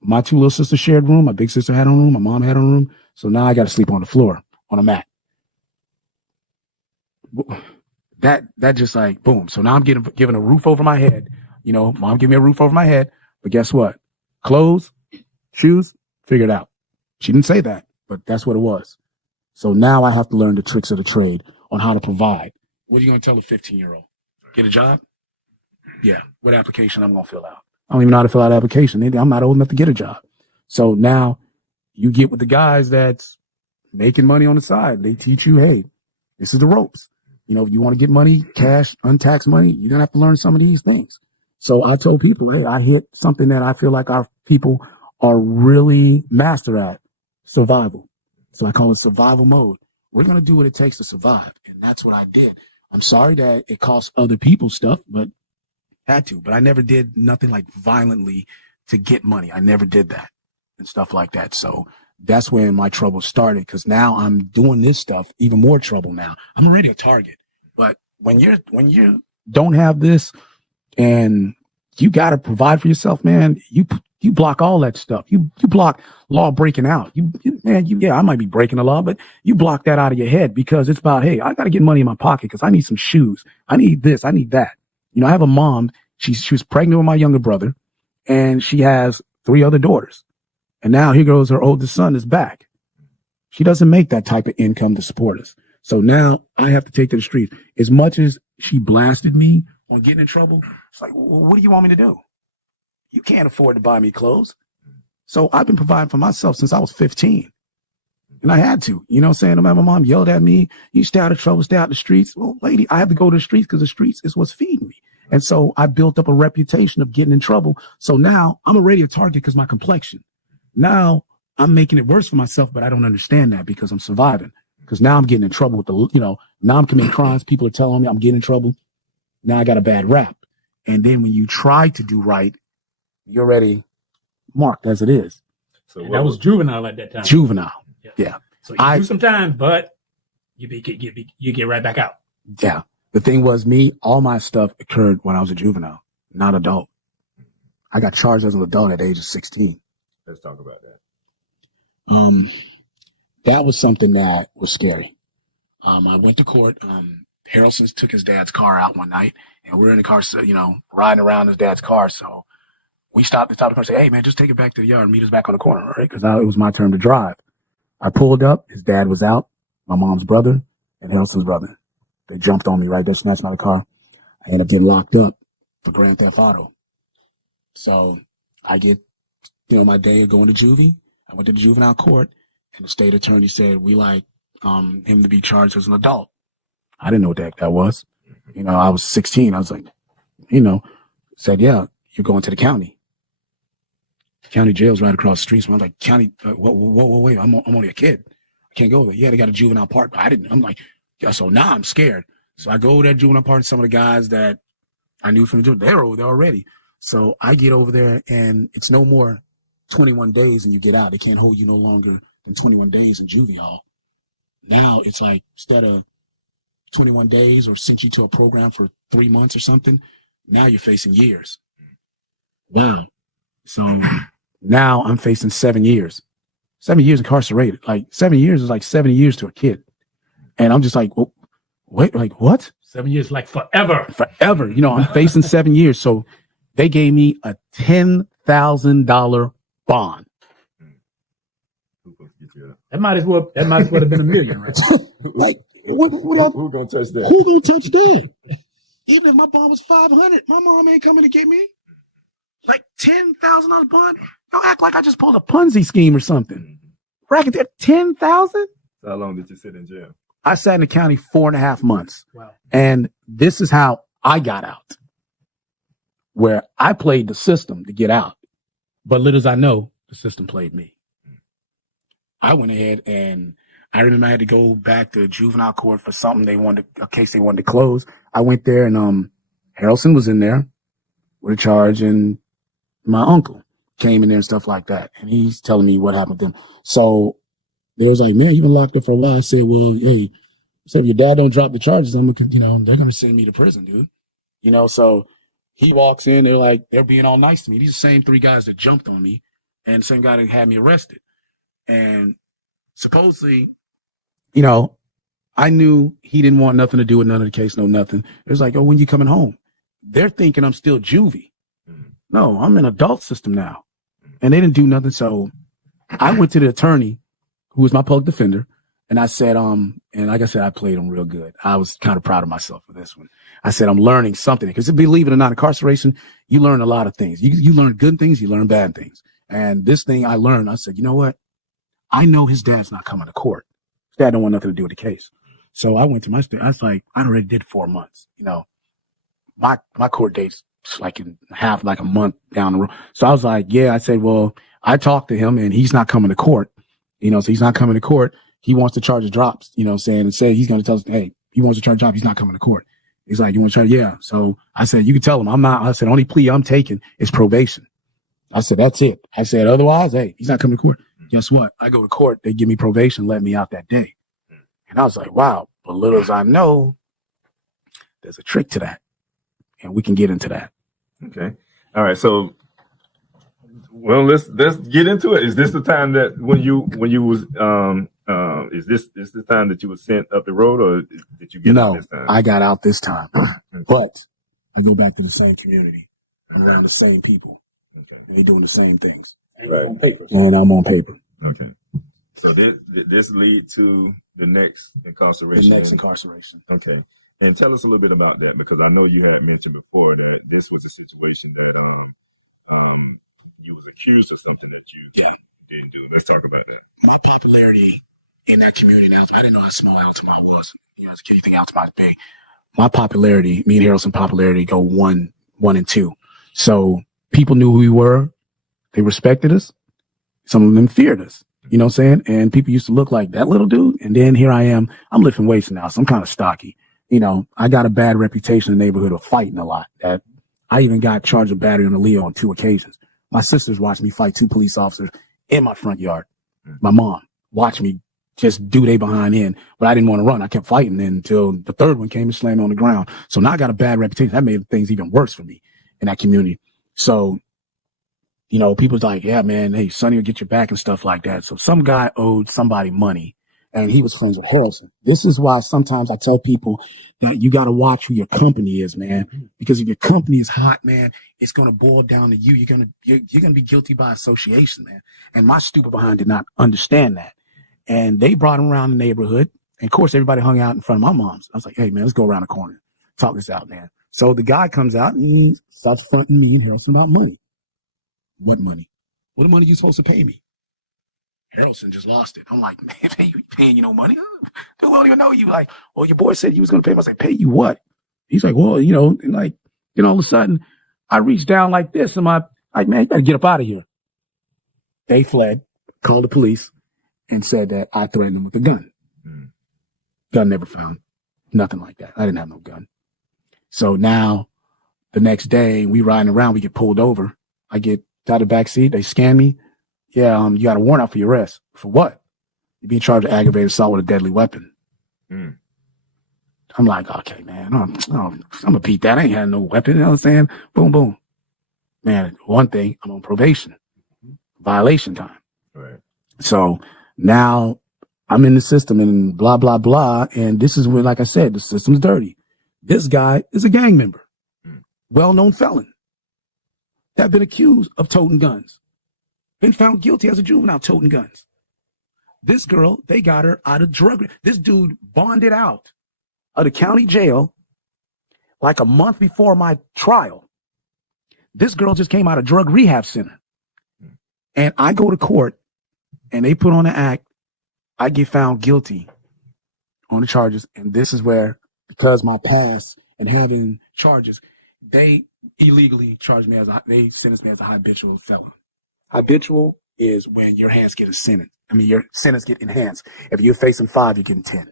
My 2 little sisters shared room. My big sister had her room. My mom had her room. So now I got to sleep on the floor on a mat. That just like, boom. So now I'm given a roof over my head. You know, mom gave me a roof over my head. But guess what? Clothes, shoes, figure it out. She didn't say that, but that's what it was. So now I have to learn the tricks of the trade on how to provide. What are you going to tell a 15-year-old? Get a job? Yeah. What application I'm going to fill out? I don't even know how to fill out an application. I'm not old enough to get a job. So now you get with the guys that's making money on the side. They teach you, hey, this is the ropes. You know, if you want to get money, cash, untaxed money, you're going to have to learn some of these things. So I told people, hey, I hit something that I feel like our people are really master at, survival. So I call it survival mode. We're going to do what it takes to survive. And that's what I did. I'm sorry that it cost other people stuff, but had to. But I never did nothing like violently to get money. I never did that and stuff like that. So that's when my trouble started, because now I'm doing this stuff, even more trouble now. I'm already a target. But when you don't have this and you got to provide for yourself, man, you block all that stuff. You block law breaking out. I might be breaking the law, but you block that out of your head because it's about, hey, I got to get money in my pocket because I need some shoes. I need this. I need that. You know, I have a mom. She was pregnant with my younger brother, and she has 3 other daughters. And now here goes her oldest son is back. She doesn't make that type of income to support us. So now I have to take to the streets. As much as she blasted me on getting in trouble, it's like, well, what do you want me to do? You can't afford to buy me clothes. So I've been providing for myself since I was 15. And I had to, you know what I'm saying? No matter, my mom yelled at me, you stay out of trouble, stay out in the streets. Well, lady, I have to go to the streets because the streets is what's feeding me. And so I built up a reputation of getting in trouble. So now I'm already a target because my complexion. Now I'm making it worse for myself, but I don't understand that because I'm surviving. Because now I'm getting in trouble with now I'm committing crimes. People are telling me I'm getting in trouble. Now I got a bad rap. And then when you try to do right, you're already marked as it is. So that was juvenile at that time. Juvenile. Yeah. So you do some time, but you get right back out. Yeah. The thing was, all my stuff occurred when I was a juvenile, not adult. I got charged as an adult at the age of 16. Let's talk about that. That was something that was scary. I went to court. Harrelson took his dad's car out one night, and we were in the car, riding around his dad's car. So we stopped at the top of the car and said, hey, man, just take it back to the yard and meet us back on the corner, all right? Because it was my turn to drive. I pulled up. His dad was out, my mom's brother, and Harrelson's brother. They jumped on me right there, snatched my car. I ended up getting locked up for Grand Theft Auto. So I get, my day of going to juvie. I went to the juvenile court, and the state attorney said, we like him to be charged as an adult. I didn't know what the heck that was. I was 16. I was like, said, yeah, you're going to the county. County jail's right across the street. So I'm like, county, wait, I'm only a kid. I can't go there. Yeah, they got a juvenile part. I'm like, yeah, so now I'm scared. So I go to that juvenile part. Some of the guys that I knew from the juvenile, they're over there already. So I get over there, and it's no more 21 days and you get out. They can't hold you no longer than 21 days in juvie hall. Now it's like, instead of 21 days or sent you to a program for 3 months or something, now you're facing years. Wow. So now I'm facing 7 years. 7 years incarcerated. Like 7 years is like 70 years to a kid. And I'm just like, well, wait, like what? 7 years, like forever. Forever. I'm facing 7 years. So they gave me a $10,000 bond. That might as well have been $1 million, right? Like, Who gonna touch that? Who gonna touch that? Even if my bond was $500, my mom ain't coming to get me. Like $10,000 bond. Don't act like I just pulled a Ponzi scheme or something. Racket there, $10,000. How long did you sit in jail? I sat in the county 4.5 months. Wow. And this is how I got out, where I played the system to get out. But little as I know, the system played me. I went ahead and I remember I had to go back to juvenile court for something a case they wanted to close. I went there and Harrelson was in there with a charge, and my uncle came in there and stuff like that. And he's telling me what happened to them. So they was like, man, you've been locked up for a while. I said, well, hey, if your dad don't drop the charges, they're gonna send me to prison, dude. So he walks in, they're being all nice to me. These are the same 3 guys that jumped on me and the same guy that had me arrested. And supposedly, I knew he didn't want nothing to do with none of the case, no nothing. It was like, oh, when you coming home? They're thinking I'm still juvie. No, I'm in adult system now. And they didn't do nothing. So I went to the attorney, who was my public defender, and I said, and like I said, I played him real good. I was kind of proud of myself for this one. I said, I'm learning something. Because believe it or not, incarceration, you learn a lot of things. You learn good things, you learn bad things. And this thing I learned, I said, you know what? I know his dad's not coming to court. His dad don't want nothing to do with the case. So I went to my state. I was like, I already did 4 months. My court date's like in like a month down the road. So I was like, yeah, I said, well, I talked to him and he's not coming to court. So he's not coming to court. He wants to charge drops, and say he's going to tell us, hey, he wants to charge drops. He's not coming to court. He's like, you want to charge? Yeah. So I said, you can tell him I'm not. I said, only plea I'm taking is probation. I said, that's it. I said, otherwise, hey, he's not coming to court. Guess what? I go to court. They give me probation, let me out that day. And I was like, wow. But little as I know, there's a trick to that. And we can get into that. Okay. All right. So, well, let's get into it. Is this the time that when you was is this the time that you were sent up the road, or did you get out this time? No, I got out this time. But I go back to the same community, around the same people. Okay. They doing the same things. Right. On paper. And I'm on paper. Okay. So this lead to the next incarceration. The next incarceration. Okay. And tell us a little bit about that, because I know you had mentioned before that this was a situation that you was accused of something that you didn't do. Let's talk about that. My popularity in that community, now I didn't know how small Altamont was. Anything Altamont's big. My popularity, me and Harrelson popularity go one and two. So people knew who we were. They respected us. Some of them feared us. You know what I'm saying? And people used to look like that little dude. And then here I am. I'm lifting weights now, so I'm kind of stocky. I got a bad reputation in the neighborhood of fighting a lot. That I even got charged with battery on a Leo on 2 occasions. My sisters watched me fight 2 police officers in my front yard. My mom watched me just do they behind end, but I didn't want to run. I kept fighting until the 3rd one came and slammed on the ground. So now I got a bad reputation. That made things even worse for me in that community. So, people's like, yeah, man, hey, Sonny will get your back and stuff like that. So some guy owed somebody money, and he was friends with Harrelson. This is why sometimes I tell people that you got to watch who your company is, man. Because if your company is hot, man, it's going to boil down to you. You're going to be guilty by association, man. And my stupid behind did not understand that. And they brought him around the neighborhood. And of course, everybody hung out in front of my mom's. I was like, hey, man, let's go around the corner. Talk this out, man. So the guy comes out and he starts fronting me and Harrelson about money. What money? What money you supposed to pay me? Harrelson just lost it. I'm like, man, you paying you no money? Dude, I don't even know you. Like, well, your boy said you was going to pay him. I was like, pay you what? He's like, well, and all of a sudden, I reached down like this, and man, you got to get up out of here. They fled, called the police, and said that I threatened them with a gun. Gun never found. Nothing like that. I didn't have no gun. So now, the next day, we riding around, we get pulled over. I get out of the back seat. They scan me. Yeah, you got a warrant out for your arrest. For what? You're being charged with aggravated assault with a deadly weapon. I'm like, okay, man, I'm gonna beat that. I ain't had no weapon. You know what I'm saying? Boom, boom. Man, one thing, I'm on probation. Violation time. Right. So now I'm in the system and blah, blah, blah. And this is where, like I said, the system's dirty. This guy is a gang member. Well-known felon. That been accused of toting guns. Been found guilty as a juvenile toting guns. This girl, they got her out of drug. This dude bonded out of the county jail like a month before my trial. This girl just came out of drug rehab center. And I go to court and they put on an act. I get found guilty on the charges. And this is where, because my past and having charges, they illegally charged me they sentenced me as a habitual felon. Habitual is when your hands get your sentence get enhanced. If you're facing 5, you're getting 10.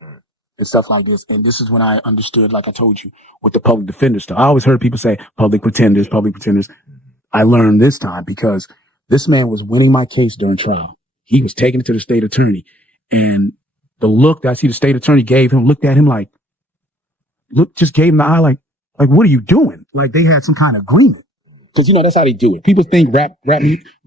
And stuff like this. And this is when I understood, like I told you, with the public defender stuff. I always heard people say public pretenders. I learned this time because this man was winning my case during trial. He was taking it to the state attorney. And the look that I see the state attorney looked at him like, just gave him the eye like, what are you doing? Like they had some kind of agreement. Because, that's how they do it. People think the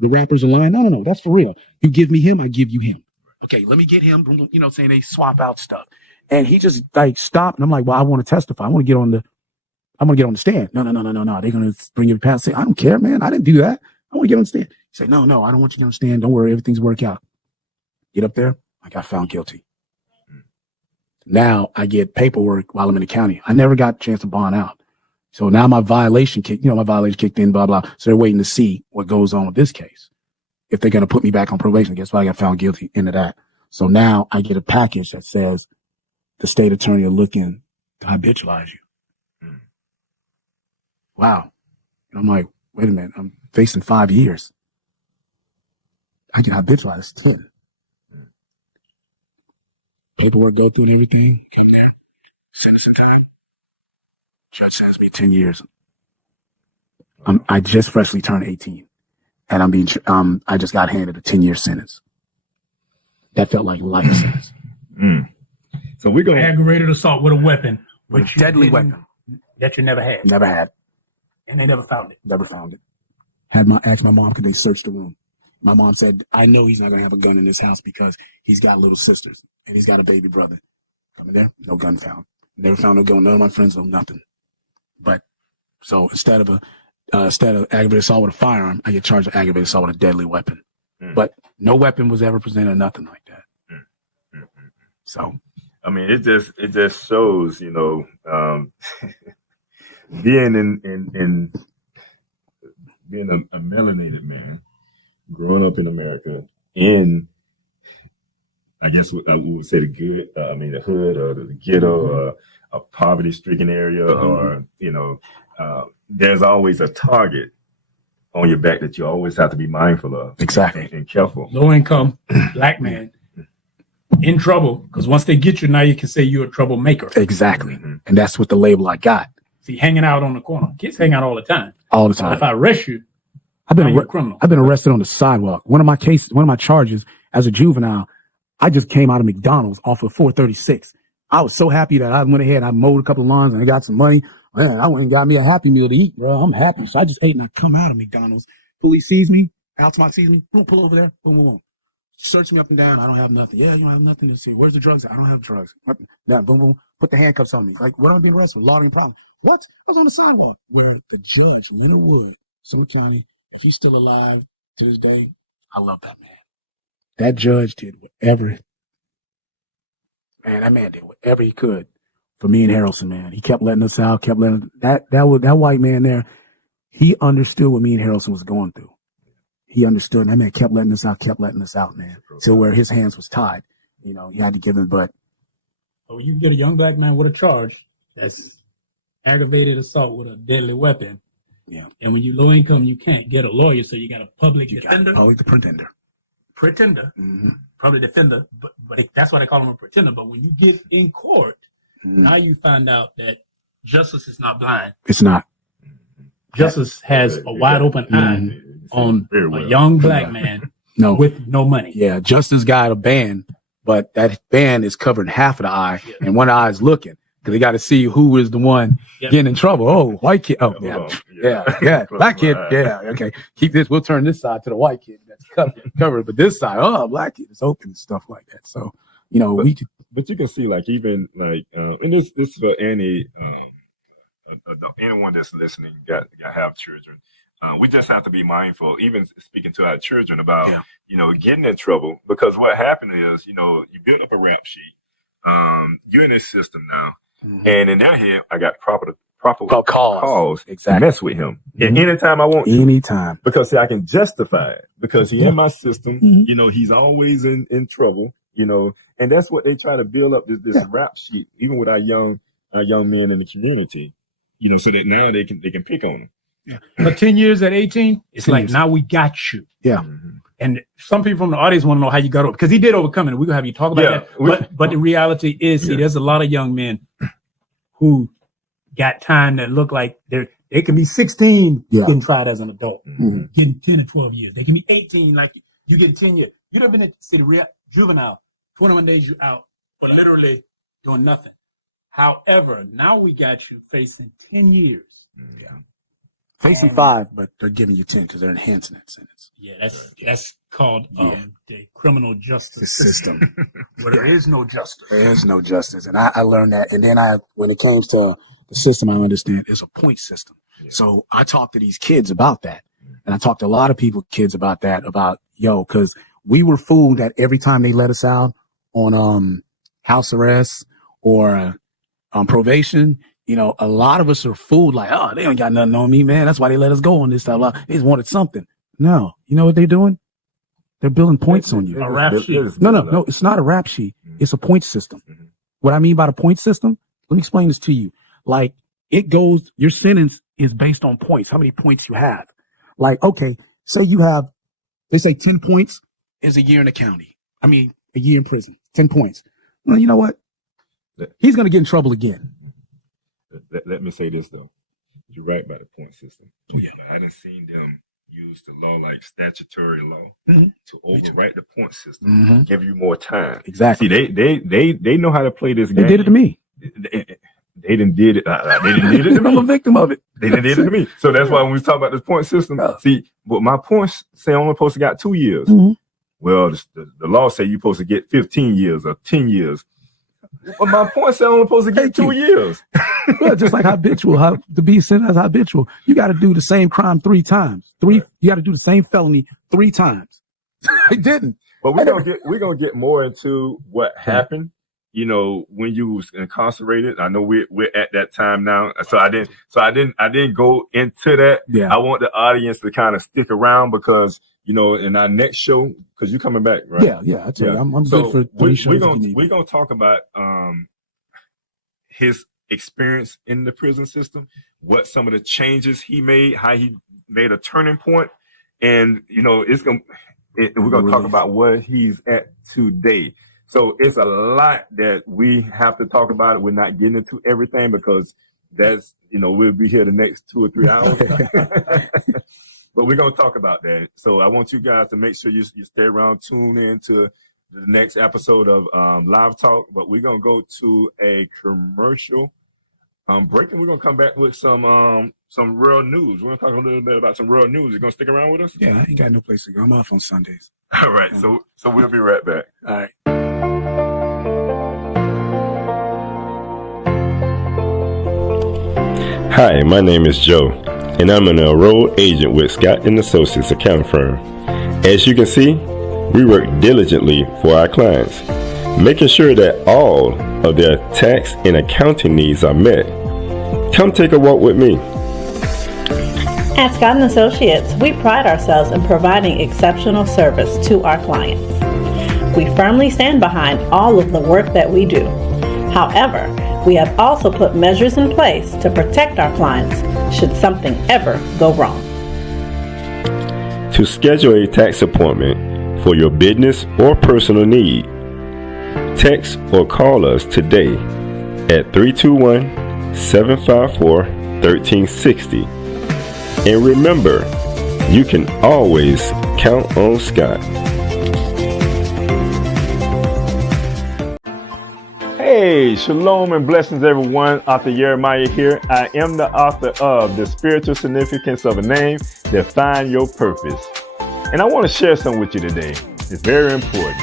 rappers are lying. No, that's for real. You give me him, I give you him. Okay, let me get him, saying they swap out stuff. And he just like stopped. And I'm like, well, I want to testify. I want to get on the stand. No. They're going to bring you past. Say, I don't care, man. I didn't do that. I want to get on the stand. He said, no, I don't want you to understand. Don't worry. Everything's work out. Get up there. I got found guilty. Now I get paperwork while I'm in the county. I never got a chance to bond out. So now my violation kicked in, blah, blah. So they're waiting to see what goes on with this case. If they're going to put me back on probation, guess what? I got found guilty into that. So now I get a package that says the state attorney are looking to habitualize you. Wow. And I'm like, wait a minute. I'm facing 5 years. I get habitualized 10. Paperwork, go through and everything. Come there. Sentencing time. Judge sends me 10 years. I just freshly turned 18. And I just got handed a 10-year sentence. That felt like life sentence. So we're going to aggravated assault with a weapon. With a deadly weapon. That you never had. Never had. And they never found it. Never found it. Asked my mom, could they search the room? My mom said, I know he's not going to have a gun in this house because he's got little sisters and he's got a baby brother. Coming there, no gun found. Never found no gun. None of my friends know nothing. But so instead of aggravated assault with a firearm, I get charged with aggravated assault with a deadly weapon. But no weapon was ever presented, nothing like that. So, I mean, it just shows, being in being a melanated man, growing up in America, in I guess we would say the hood or the ghetto, or a poverty-stricken area, or there's always a target on your back that you always have to be mindful of. Exactly. And careful. Low income black man in trouble, because once they get you, now you can say you're a troublemaker. Exactly. And that's what the label I got. See, hanging out on the corner. Kids hang out all the time. All the time. If I arrest you, I've been a criminal. I've been arrested on the sidewalk. One of my charges as a juvenile, I just came out of McDonald's off of 436. I was so happy that I went ahead, I mowed a couple of lawns and I got some money. Man, I went and got me a Happy Meal to eat, bro. I'm happy. So I just ate and I come out of McDonald's. Police sees me, Altamont sees me, boom, pull over there, boom, boom, boom. Search me up and down. I don't have nothing. Yeah, you don't have nothing to see. Where's the drugs? I don't have drugs. Now, boom, boom, put the handcuffs on me. Like, where am I being arrested? Logging problem. What? I was on the sidewalk where the judge, Leonard Wood, Summer County, if he's still alive to this day, I love that man. That judge did whatever. Man, that man did whatever he could for me and Harrelson, man. He kept letting us out, that white man there, he understood what me and Harrelson was going through. He understood. That man kept letting us out, man. Till where his hands was tied. He had to give him, but. Oh, you can get a young black man with a charge. That's aggravated assault with a deadly weapon. Yeah. And when you're low income, you can't get a lawyer, so you got a public defender. Public pretender. Mm-hmm. Public defender, but that's why they call him a pretender. But when you get in court, now you find out that justice is not blind. It's not. Justice has a wide open eye on a young black man with no money. Yeah, justice got a band, but that band is covering half of the eye, and one eye is looking. Because they got to see who is the one getting in trouble. Oh, white kid. Oh, yeah. Black kid. Yeah, okay. Keep this. We'll turn this side to the white kid that's covered. But this side, black kid is open and stuff like that. So, But you can see, like, even, like, and this for anyone that's listening, got have children. We just have to be mindful, even speaking to our children about, getting in trouble, because what happened is, you build up a rap sheet. You're in this system now, and in their head, I got proper cause to mess with him. And anytime I want to. Because see, I can justify it because he's in my system. He's always in trouble, and that's what they try to build up this rap sheet, even with our young men in the community, so that now they can pick on him. Yeah. But 10 years at 18, it's like, now we got you. Yeah. And some people from the audience want to know how you got over, because he did overcome it. We're going to have you talk about that. But the reality is, there's a lot of young men who got time that look like they can be 16 getting tried as an adult, getting 10 or 12 years. They can be 18, like you get 10 years. You'd have been at the juvenile, 21 days you out, for literally doing nothing. However, now we got you facing 10 years. Yeah. Facing 5, but they're giving you 10 because they're enhancing that sentence. Yeah, that's called the criminal justice system, where there is no justice. There is no justice, and I learned that. And then when it came to the system, I understand it's a point system. Yeah. So I talked to these kids about that, and I talked to a lot of kids about that, because we were fooled that every time they let us out on house arrest or probation. A lot of us are fooled like, oh, they ain't got nothing on me, man. That's why they let us go on this stuff. They just wanted something. No. You know what they're doing? They're building points on you. A rap sheet. No. It's not a rap sheet. It's a point system. What I mean by the point system, let me explain this to you. Like, your sentence is based on points, how many points you have. Like, okay, say they say 10 points is a year in the county. I mean, a year in prison, 10 points. Well, you know what? He's going to get in trouble again. Let me say this, though. You're right about the point system. Oh, yeah. I done seen them use the law like statutory law to overwrite the point system, give you more time. Exactly. See, they know how to play this game. They did it to me. They didn't did it. They didn't did it to me. I'm a victim of it. They didn't did it to me. So that's why when we talk about this point system, see, but my points say I'm only supposed to got 2 years. Well, the law say you're supposed to get 15 years or 10 years. Well, my point said I'm only supposed to get 2 years. Well, just like habitual, to be sent as habitual, you got to do the same crime 3 times. You got to do the same felony 3 times. I didn't. But we're gonna get more into what happened. When you was incarcerated. I know we're at that time now. So I didn't go into that. Yeah. I want the audience to kind of stick around because in our next show, because you're coming back, right? Yeah. I tell you, I'm good for 3 shows. We're gonna talk about his experience in the prison system, what some of the changes he made, how he made a turning point, and we're gonna talk about where he's at today. So it's a lot that we have to talk about. We're not getting into everything because that's we'll be here the next 2 or 3 hours. But we're going to talk about that. So I want you guys to make sure you stay around, tune in to the next episode of Live Talk. But we're going to go to a commercial break, and we're going to come back with some real news. We're going to talk a little bit about some real news. You going to stick around with us? Yeah, I ain't got no place to go. I'm off on Sundays. All right. So we'll be right back. All right. Hi, my name is Joe, and I'm an enrolled agent with Scott & Associates accounting firm. As you can see, we work diligently for our clients, making sure that all of their tax and accounting needs are met. Come take a walk with me. At Scott & Associates, we pride ourselves in providing exceptional service to our clients. We firmly stand behind all of the work that we do. However, we have also put measures in place to protect our clients should something ever go wrong. To schedule a tax appointment for your business or personal need, text or call us today at 321-754-1360. And remember, you can always count on Scott. Hey, shalom and blessings, everyone. Author Jeremiah here. I am the author of The Spiritual Significance of a Name, Define Your Purpose. And I want to share something with you today. It's very important.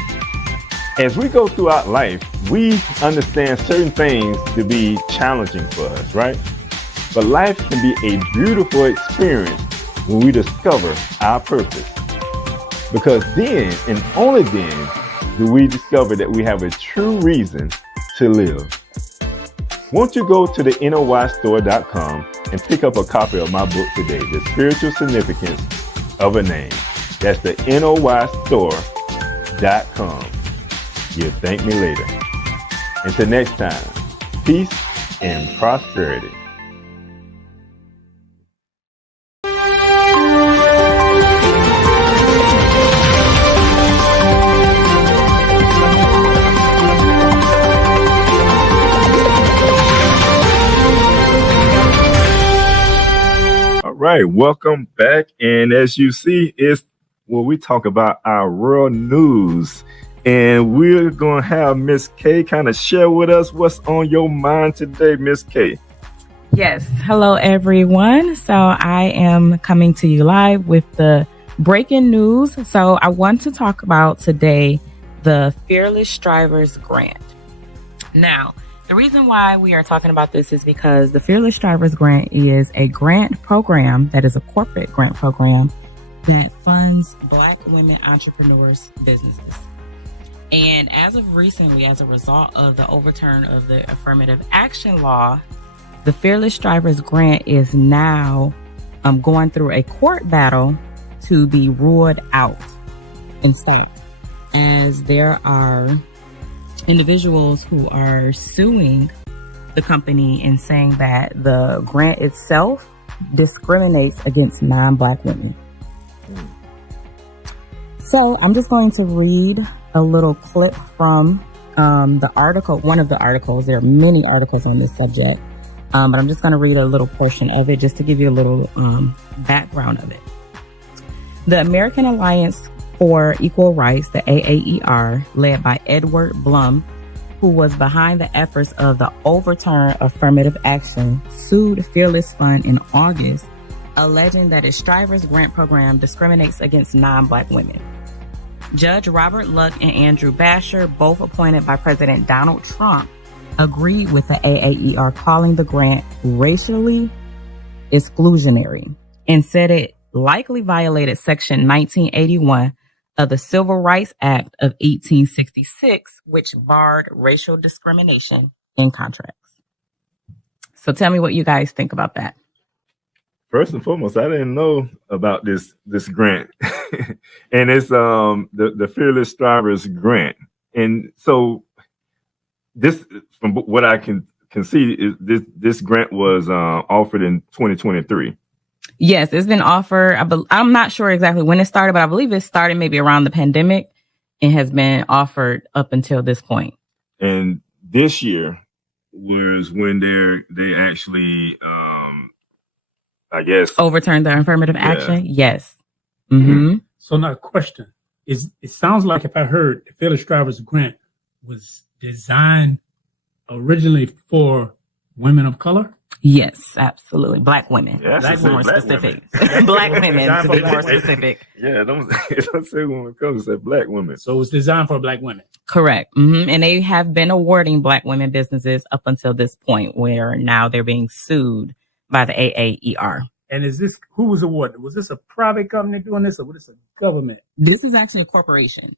As we go throughout life, we understand certain things to be challenging for us, right? But life can be a beautiful experience when we discover our purpose. Because then, and only then, do we discover that we have a true reason to live. Won't you go to the NOYstore.com and pick up a copy of my book today, The Spiritual Significance of a Name. That's the NOYstore.com. You'll thank me later. Until next time, peace and prosperity. All right, welcome back. And as you see, it's where we talk about our world news. And we're going to have Miss K kind of share with us what's on your mind today, Miss K. Yes. Hello, everyone. So I am coming to you live with the breaking news. So I want to talk about today the Fearless Strivers Grant. Now, the reason why we are talking about this is because the Fearless Strivers Grant is a grant program that is a corporate grant program that funds Black women entrepreneurs' businesses. And as of recently, as a result of the overturn of the affirmative action law, the Fearless Strivers Grant is now going through a court battle to be ruled out and stopped, as there are individuals who are suing the company and saying that the grant itself discriminates against non-Black women. So I'm just going to read a little clip from the article, one of the articles. There are many articles on this subject, but I'm just going to read a little portion of it just to give you a little background of it. The American Alliance for Equal Rights, the AAER, led by Edward Blum, who was behind the efforts of the overturn affirmative action, sued Fearless Fund in August, alleging that its Strivers Grant program discriminates against non-Black women. Judge Robert Luck and Andrew Basher, both appointed by President Donald Trump, agreed with the AAER, calling the grant racially exclusionary and said it likely violated Section 1981 of the Civil Rights Act of 1866, which barred racial discrimination in contracts. So tell me what you guys think about that. First and foremost, I didn't know about this grant. And it's the Fearless Strivers Grant. And so this, from what I can see, is this grant was offered in 2023. Yes, it's been offered. I'm not sure exactly when it started, but I believe it started maybe around the pandemic and has been offered up until this point. And this year was when they actually, I guess, overturned the affirmative action. Yes. Mm-hmm. So now, question is: it sounds like if I heard the Fearless Strivers Grant was designed originally for women of color. Yes, absolutely. Black women. Yeah, Black women more specific. Black women to be more specific. Yeah, don't say women of color, say Black women. So it was designed for Black women. Correct. Mm-hmm. And they have been awarding Black women businesses up until this point, where now they're being sued by the AAER. And is this, who was awarded? Was this a private company doing this, or was this a government? This is actually a corporation.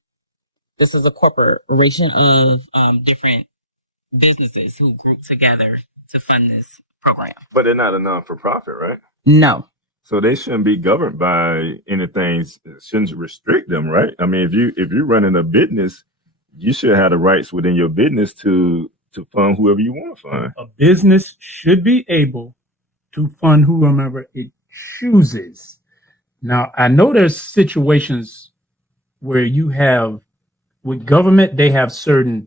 This is a corporation of different businesses who group together to fund this program. But they're not a non-for-profit, right? No. So they shouldn't be governed by anything. Shouldn't restrict them, right? I mean, if you're running a business, you should have the rights within your business to fund whoever you want to fund. A business should be able to fund whoever it chooses. Now, I know there's situations where you have, with government, they have certain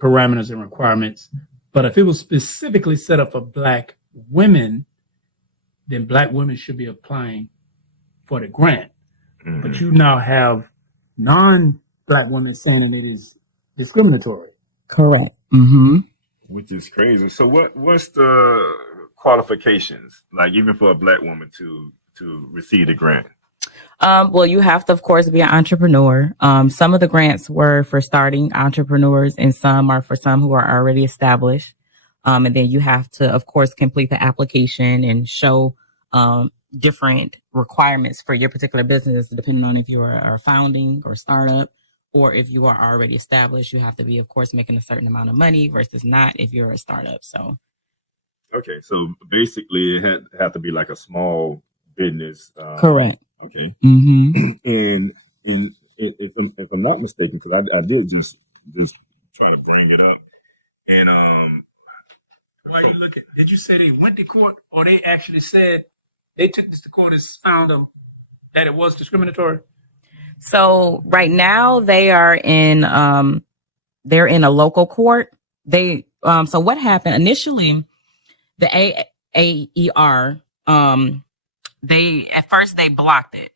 parameters and requirements. But if it was specifically set up for Black women, then Black women should be applying for the grant. Mm-hmm. But you now have non-Black women saying that it is discriminatory. Correct. Mm-hmm. Which is crazy. So what's the qualifications, like even for a Black woman to receive the grant? Well, you have to, of course, be an entrepreneur. Some of the grants were for starting entrepreneurs, and some are for some who are already established. And then you have to, of course, complete the application and show different requirements for your particular business, depending on if you are a founding or startup, or if you are already established. You have to be, of course, making a certain amount of money versus not if you're a startup. So, okay, so basically, it had to be like a small business. correct. Okay, Mm-hmm. and if I'm not mistaken, because I did just try to bring it up, and Why you looking? Did you say they went to court, or they actually said they took this to court and found them that it was discriminatory? So right now they are in they're in a local court. They so what happened initially, the AER they at first they blocked it.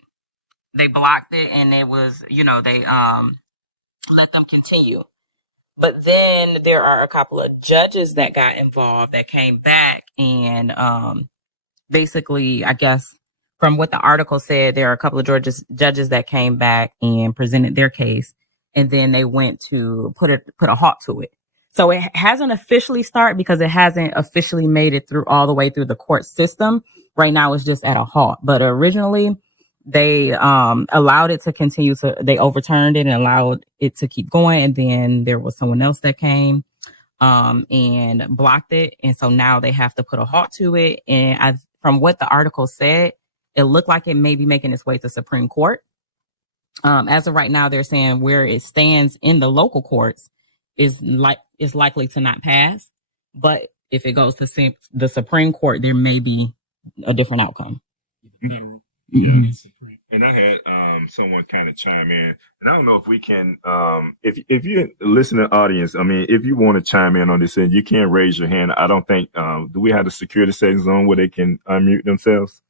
They blocked it, and it was, they let them continue. But then there are a couple of judges that got involved that came back, and basically, I guess from what the article said, there are a couple of judges that came back and presented their case, and then they went to put a halt to it. So it hasn't officially started because it hasn't officially made it through all the way through the court system. Right now, it's just at a halt. But originally, they allowed it to continue they overturned it and allowed it to keep going. And then there was someone else that came and blocked it. And so now they have to put a halt to it. And from what the article said, it looked like it may be making its way to Supreme Court. As of right now, they're saying where it stands in the local courts is likely to not pass. But if it goes to the Supreme Court, there may be a different outcome. Yeah. And I had someone kind of chime in, and I don't know if we can, if you listen to the audience, I mean, if you want to chime in on this, and you can raise your hand. I don't think, do we have the security settings on where they can unmute themselves?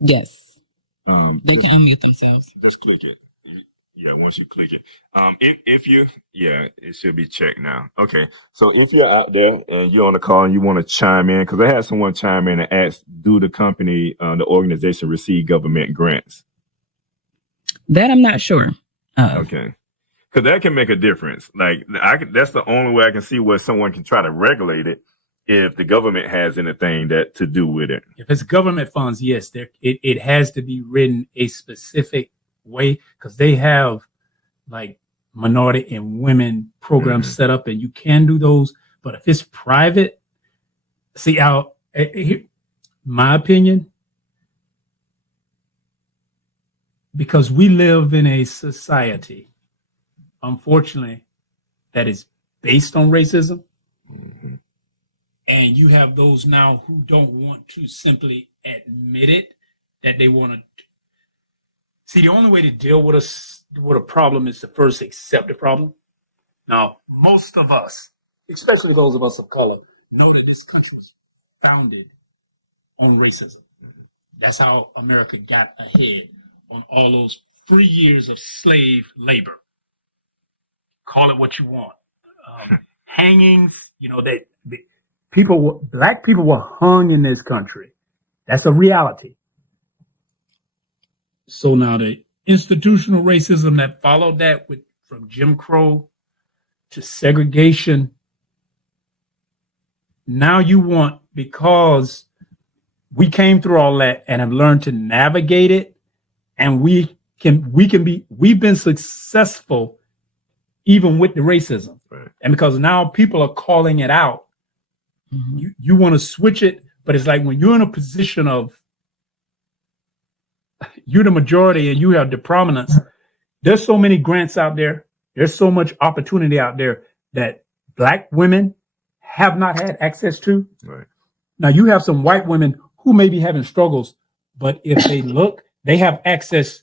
Yes. They can unmute themselves. Just click it. Yeah, once you click it. It should be checked now. Okay, so if you're out there and you're on the call and you want to chime in, because I had someone chime in and ask, do the company, the organization receive government grants? That I'm not sure. Okay, because that can make a difference. Like, that's the only way I can see where someone can try to regulate it, if the government has anything to do with it. If it's government funds, yes, it has to be written a specific way, because they have like minority and women programs set up, and you can do those. But if it's private, my opinion, because we live in a society, unfortunately, that is based on racism. Mm-hmm. And you have those now who don't want to simply admit it, that they want to. See, the only way to deal with a problem is to first accept the problem. Now, most of us, especially those of us of color, know that this country was founded on racism. That's how America got ahead on all those 3 years of slave labor. Call it what you want. Hangings, black people were hung in this country. That's a reality. So now the institutional racism that followed that, from Jim Crow to segregation, now you want, because we came through all that and have learned to navigate it, and we've been successful even with the racism. Right. And because now people are calling it out, you want to switch it, but it's like when you're in a position of, you're the majority and you have the prominence, there's so many grants out there, there's so much opportunity out there that black women have not had access to. Right. Now you have some white women who may be having struggles, but if they look, they have access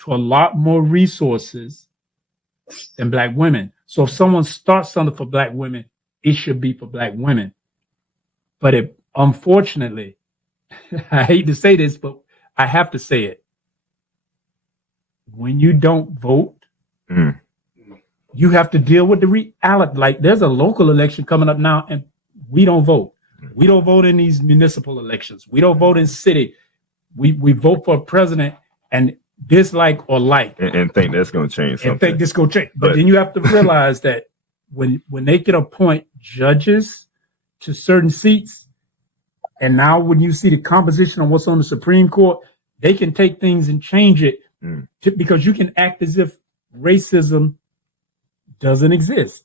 to a lot more resources than black women. So if someone starts something for black women, it should be for black women. But unfortunately, I hate to say this, but I have to say it. When you don't vote, you have to deal with the reality. Like, there's a local election coming up now, and we don't vote. We don't vote in these municipal elections. We don't vote in city. We vote for a president and dislike or like. And think that's going to change something. And think this going to change. But then you have to realize that when they can appoint judges to certain seats. And now when you see the composition of what's on the Supreme Court, they can take things and change it because you can act as if racism doesn't exist.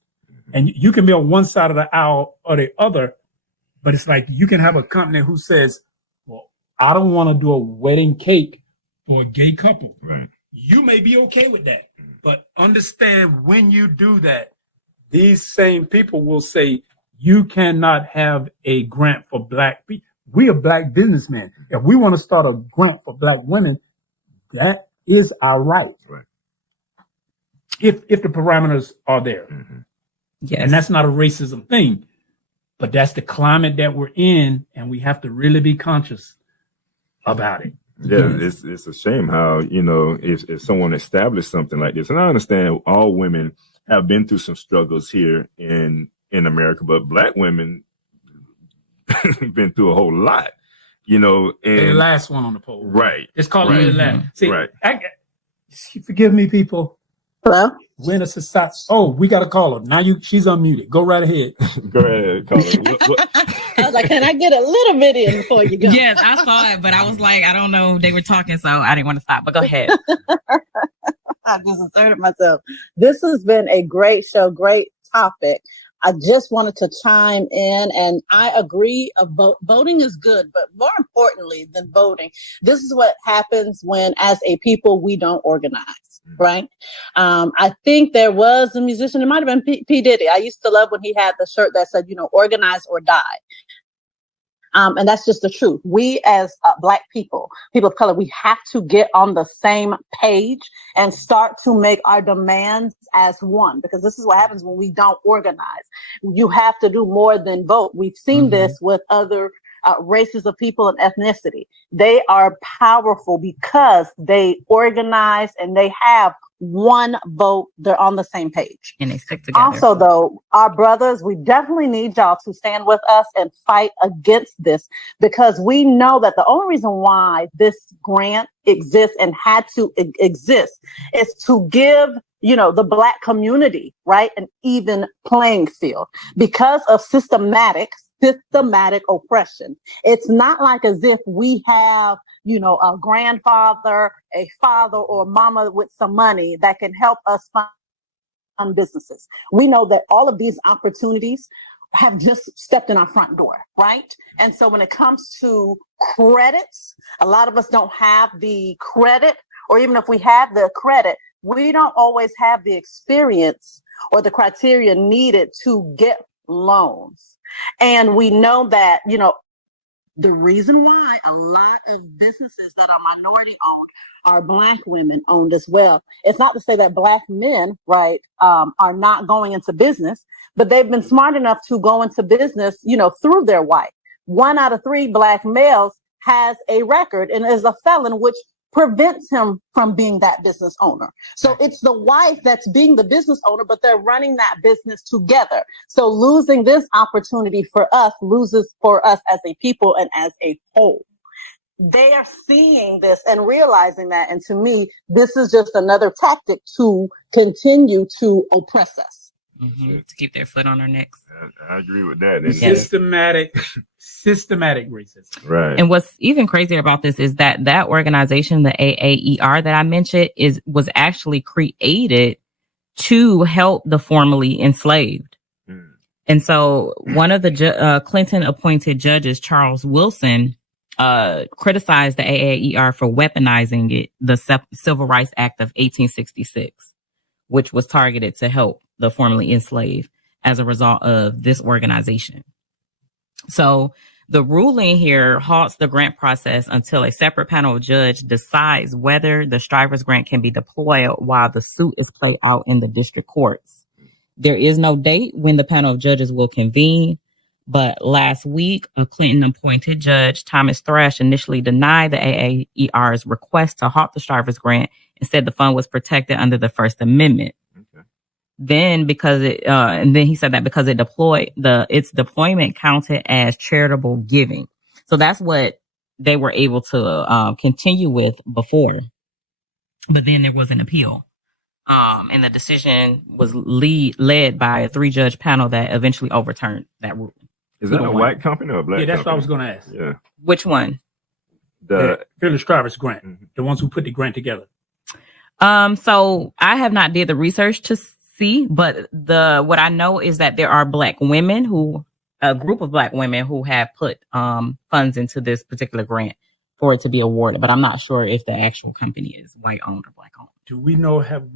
And you can be on one side of the aisle or the other, but it's like you can have a company who says, well, I don't want to do a wedding cake for a gay couple. Right. You may be okay with that, but understand when you do that, these same people will say, you cannot have a grant for black people. We are black businessmen. If we want to start a grant for black women, that is our right. Right. If the parameters are there. Mm-hmm. Yes. And that's not a racism thing, but that's the climate that we're in, and we have to really be conscious about it. Yeah, it's a shame how, if someone established something like this, and I understand all women have been through some struggles here in America, but black women been through a whole lot, and the last one on the poll. Right. It's called the last. See, right. Forgive me, people. Hello? We're in a society. Oh, we got a caller. Now she's unmuted. Go right ahead. Go ahead, caller. I was like, can I get a little bit in before you go? Yes, I saw it, but I was like, I don't know. They were talking, so I didn't want to stop. But go ahead. I just asserted myself. This has been a great show, great topic. I just wanted to chime in, and I agree. Voting is good, but more importantly than voting, this is what happens when, as a people, we don't organize, right? I think there was a musician, it might have been P. Diddy. I used to love when he had the shirt that said, organize or die. And that's just the truth. We as Black people of color, we have to get on the same page and start to make our demands as one, because this is what happens when we don't organize. You have to do more than vote. We've seen this with other races of people and ethnicity. They are powerful because they organize and they have one vote. They're on the same page. And they stick together. Also, though, our brothers, we definitely need y'all to stand with us and fight against this, because we know that the only reason why this grant exists and had to exist is to give the Black community, right, an even playing field because of systematic oppression. It's not like as if we have, a grandfather, a father, or mama with some money that can help us fund businesses. We know that all of these opportunities have just stepped in our front door, right? And so when it comes to credits, a lot of us don't have the credit, or even if we have the credit, we don't always have the experience or the criteria needed to get loans. And we know that, the reason why a lot of businesses that are minority owned are Black women owned as well. It's not to say that Black men, right, are not going into business, but they've been smart enough to go into business, through their wife. 1 out of 3 Black males has a record and is a felon, which prevents him from being that business owner. So it's the wife that's being the business owner, but they're running that business together. So losing this opportunity for us loses for us as a people and as a whole. They are seeing this and realizing that. And to me, this is just another tactic to continue to oppress us. To keep their foot on our necks. I agree with that. Systematic racism. Right. And what's even crazier about this is that organization, the AAER that I mentioned, was actually created to help the formerly enslaved. And so one of the Clinton appointed judges, Charles Wilson, criticized the AAER for weaponizing the Civil Rights Act of 1866, which was targeted to help the formerly enslaved as a result of this organization. So the ruling here halts the grant process until a separate panel of judge decides whether the Strivers grant can be deployed while the suit is played out in the district courts. There is no date when the panel of judges will convene, but last week, a Clinton appointed judge, Thomas Thrash, initially denied the AAER's request to halt the Strivers grant and said the fund was protected under the First Amendment. Then and then he said that because its deployment counted as charitable giving. So that's what they were able to continue with before. But then there was an appeal. And the decision was led by a 3-judge panel that eventually overturned that ruling. Is that a white company or a black? Yeah, that's company? what I was going to ask. Yeah, Which one? the Fearless Drivers grant, the ones who put the grant together. So I have not did the research to see, but what I know is that there are black women a group of black women who have put funds into this particular grant for it to be awarded, but I'm not sure if the actual company is white owned or black owned. Do we know have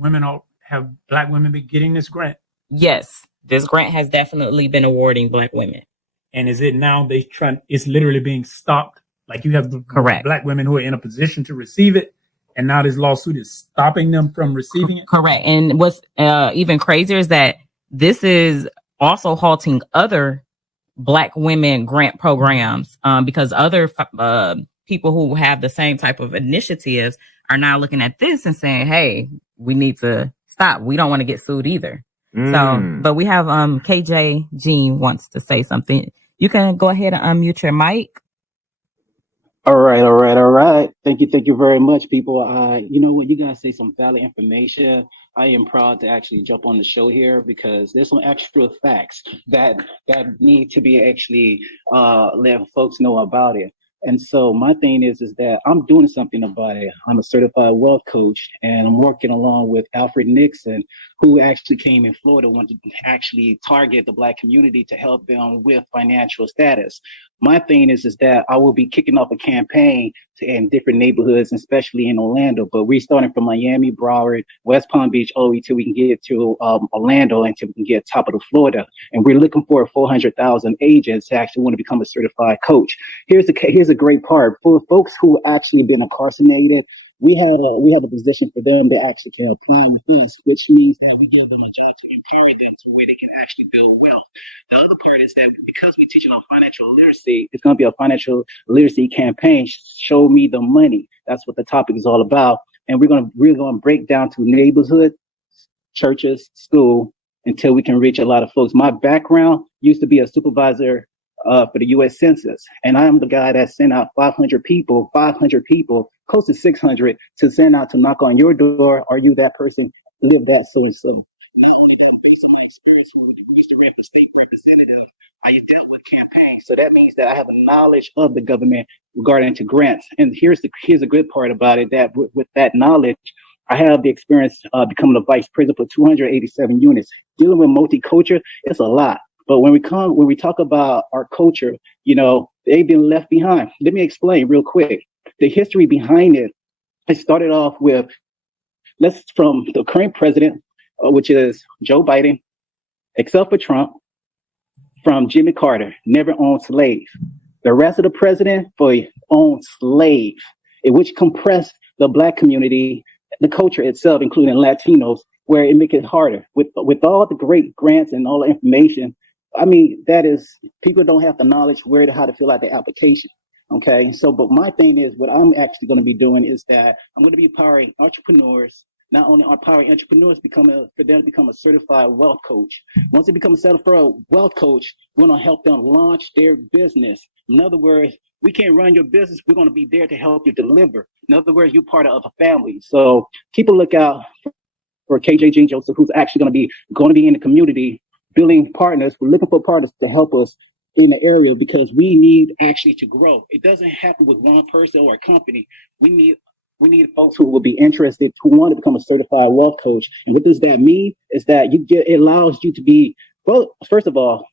black women been getting this grant? Yes, this grant has definitely been awarding black women. And is it now it's literally being stopped? Like you have the Correct. black women who are in a position to receive it, and now this lawsuit is stopping them from receiving it? Correct. And what's even crazier is that this is also halting other black women grant programs because other people who have the same type of initiatives are now looking at this and saying, hey, we need to stop. We don't want to get sued either. So, but we have KJ Jean wants to say something. You can go ahead and unmute your mic. All right. Thank you very much, people. You know what, you guys say some valid information. I am proud to actually jump on the show here because there's some extra facts that need to be actually let folks know about it. And so my thing is that I'm doing something about it. I'm a certified wealth coach, and I'm working along with Alfred Nixon, who actually came in Florida, wanted to actually target the black community to help them with financial status. My thing is that I will be kicking off a campaign in different neighborhoods, especially in Orlando, but we're starting from Miami, Broward, West Palm Beach, all the way till we can get to Orlando until we can get top of the Florida. And we're looking for 400,000 agents to actually want to become a certified coach. Here's a great part for folks who actually been incarcerated. We have a position for them that actually can apply with us, which means that we give them a job to empower them to where they can actually build wealth. The other part is that because we're teaching on financial literacy, it's going to be a financial literacy campaign. Show me the money. That's what the topic is all about. And we're going to break down to neighborhood, churches, school, until we can reach a lot of folks. My background used to be a supervisor for the U.S. Census, and I am the guy that sent out 500 people, close to 600, to send out to knock on your door. Are you that person? Live that so and so. Not only that, based on my experience when we used to rep the state representative, I dealt with campaigns. So that means that I have a knowledge of the government regarding to grants. And here's a good part about it, that with that knowledge, I have the experience becoming a vice president for 287 units. Dealing with multicultural, it's a lot. But when we talk about our culture, you know, they've been left behind. Let me explain real quick. The history behind it, it started off with, from the current president, which is Joe Biden, except for Trump, from Jimmy Carter, never owned slaves. The rest of the president owned slaves, which compressed the black community, the culture itself, including Latinos, where it makes it harder. With all the great grants and all the information, I mean, that is, people don't have the knowledge how to fill out the application. Okay. So, but my thing is, what I'm actually going to be doing is that I'm going to be empowering entrepreneurs, not only empowering entrepreneurs for them to become a certified wealth coach. Once they become a certified wealth coach, we're going to help them launch their business. In other words, we can't run your business. We're going to be there to help you deliver. In other words, you're part of a family. So keep a lookout for KJ Jean Joseph, who's actually going to be in the community, building partners. We're looking for partners to help us in the area because we need actually to grow. It doesn't happen with one person or a company. We need folks who will be interested, who want to become a certified wealth coach. And what does that mean? Is that it allows you to be, well, first of all,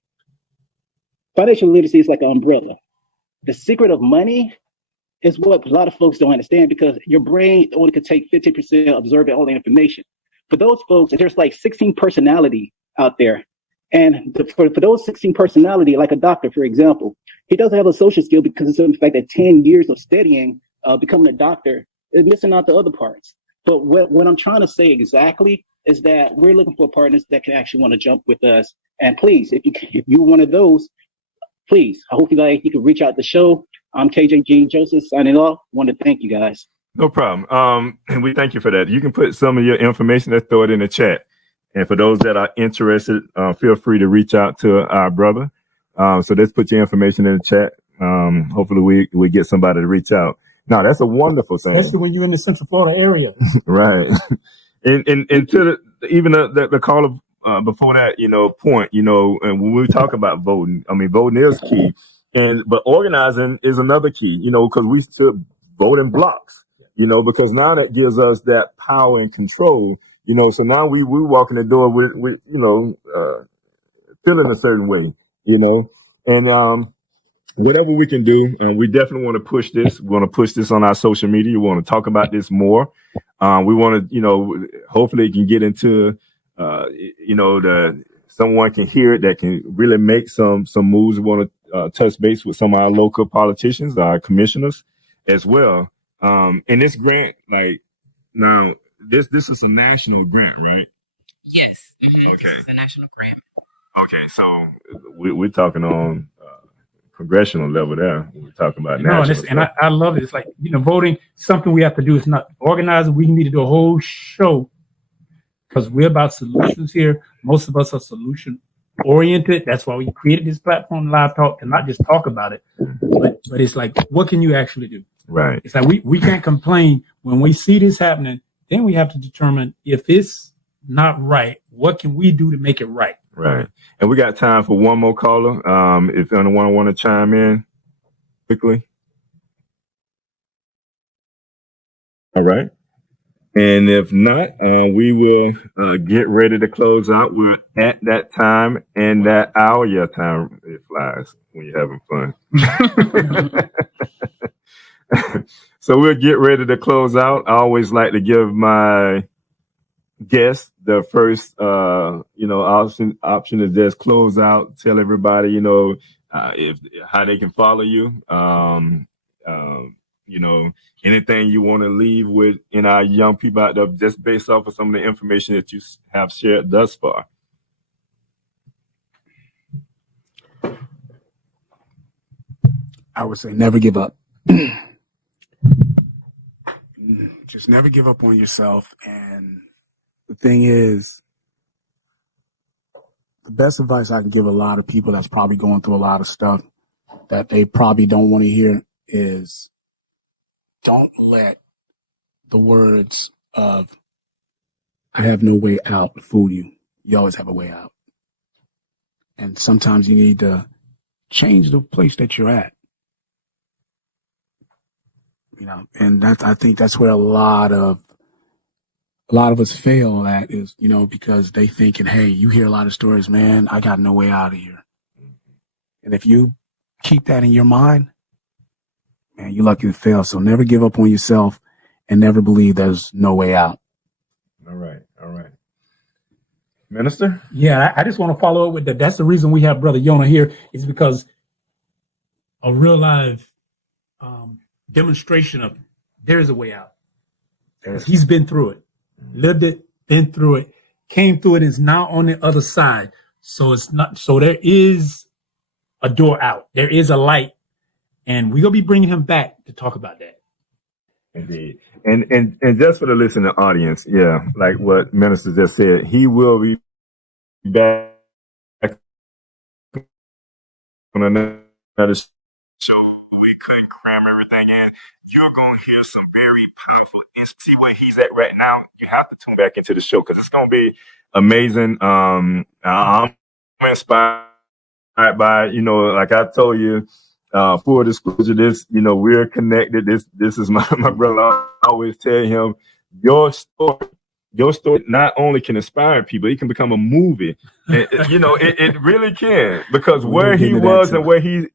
financial literacy is like an umbrella. The secret of money is what a lot of folks don't understand, because your brain only could take 50% absorbing all the information. For those folks, there's like 16 personality out there. And for those 16 personality, like a doctor, for example, he doesn't have a social skill because of the fact that 10 years of studying, becoming a doctor, is missing out the other parts. But what I'm trying to say exactly is that we're looking for partners that can actually want to jump with us. And please, if you're one of those, please, I hope you can reach out to the show. I'm KJ Jean Joseph signing off. Want to thank you guys. No problem. And we thank you for that. You can put some of your information, let's throw it in the chat. And for those that are interested, feel free to reach out to our brother. So let's put your information in the chat. Hopefully we get somebody to reach out. Now, that's a wonderful thing. Especially when you're in the Central Florida area. Right. And to even the call before that, point, and when we talk about voting, I mean, voting is key, but organizing is another key, because we still vote in blocks, because now that gives us that power and control, so now we walk in the door with feeling a certain way, and whatever we can do, we definitely want to push this. We want to push this on our social media. We want to talk about this more. We want to, hopefully it can get into, someone can hear it that can really make some moves. We want to touch base with some of our local politicians, our commissioners as well. And this grant, now this is a national grant, right? Yes. Mm-hmm. Okay. This is a national grant. Okay. So we're talking on congressional level there. We're talking about national. And I love it. It's like, voting, something we have to do. It's not organizing. We need to do a whole show because we're about solutions here. Most of us are solution oriented. That's why we created this platform, Live Talk, and not just talk about it, but it's like, what can you actually do? Right. It's like we can't complain when we see this happening. Then we have to determine if it's not right, what can we do to make it right? Right. And we got time for one more caller. If anyone want to chime in quickly. All right. And if not, we will get ready to close out. We're at that time and that hour. Yeah, time, it flies when you're having fun. So we'll get ready to close out. I always like to give my guests the first, option to just close out. Tell everybody, if how they can follow you. Anything you want to leave with in our young people out there, just based off of some of the information that you have shared thus far. I would say never give up. Just never give up on yourself. And the thing is, the best advice I can give a lot of people that's probably going through a lot of stuff that they probably don't want to hear is don't let the words of "I have no way out" fool you. You always have a way out. And sometimes you need to change the place that you're at. And I think that's where a lot of us fail at is, because they thinking, hey, you hear a lot of stories, man, I got no way out of here. And if you keep that in your mind, man, you're lucky to fail. So never give up on yourself and never believe there's no way out. All right. Minister? Yeah, I just want to follow up with that. That's the reason we have Brother Yona here is because a real live demonstration of there is a way out. He's been through it, lived it, been through it, came through it, is now on the other side. So there is a door out. There is a light. And we're going to be bringing him back to talk about that. Indeed. And just for the listening audience, yeah, like what Minister just said, he will be back on another show. We couldn't cram everything in. You're going to hear some very powerful, see where he's at right now. You have to tune back into the show because it's going to be amazing. I'm inspired by, like I told you, full disclosure, this, we're connected. This is my brother. I always tell him, your story not only can inspire people, it can become a movie. And, it really can, because where he was and where he's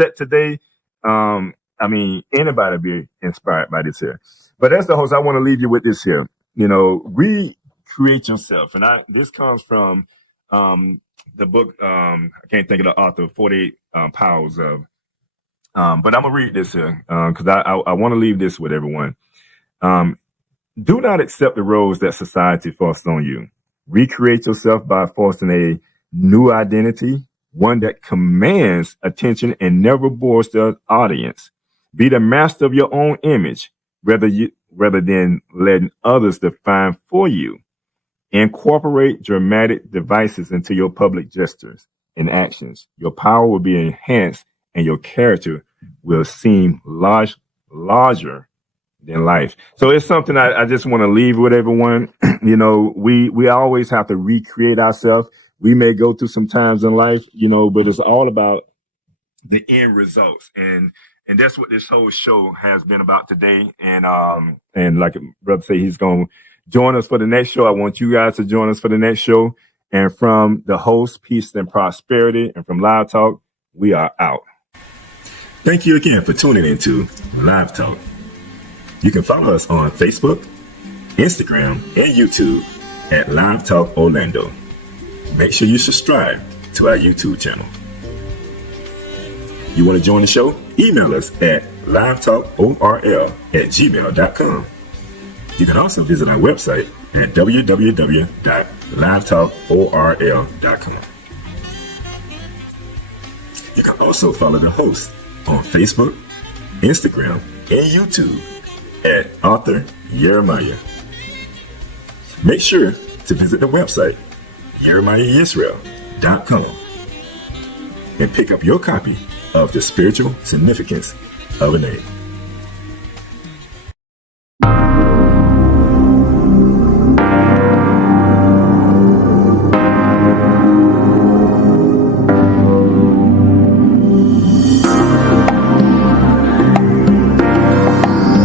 at today, anybody be inspired by this here. But as the host, I want to leave you with this here. Recreate yourself. And this comes from the book, I can't think of the author, 48 Powers of. But I'm going to read this here because I want to leave this with everyone. Do not accept the roles that society forced on you. Recreate yourself by forcing a new identity, one that commands attention and never bores the audience. Be the master of your own image, rather than letting others define for you. Incorporate dramatic devices into your public gestures and actions. Your power will be enhanced and your character will seem larger than life. So it's something I just want to leave with everyone. You know, we always have to recreate ourselves. We may go through some times in life, you know, but it's all about the end results. And that's what this whole show has been about today. And like brother say, he's going to join us for the next show. I want you guys to join us for the next show. And from the host, Peace and Prosperity, and from Live Talk, we are out. Thank you again for tuning into Live Talk. You can follow us on Facebook, Instagram, and YouTube at Live Talk Orlando. Make sure you subscribe to our YouTube channel. You want to join the show? Email us at livetalkorl@gmail.com. You can also visit our website at www.livetalkorl.com. You can also follow the host on Facebook, Instagram, and YouTube at Author Jeremiah. Make sure to visit the website jeremiahisrael.com and pick up your copy of The Spiritual Significance of a Name.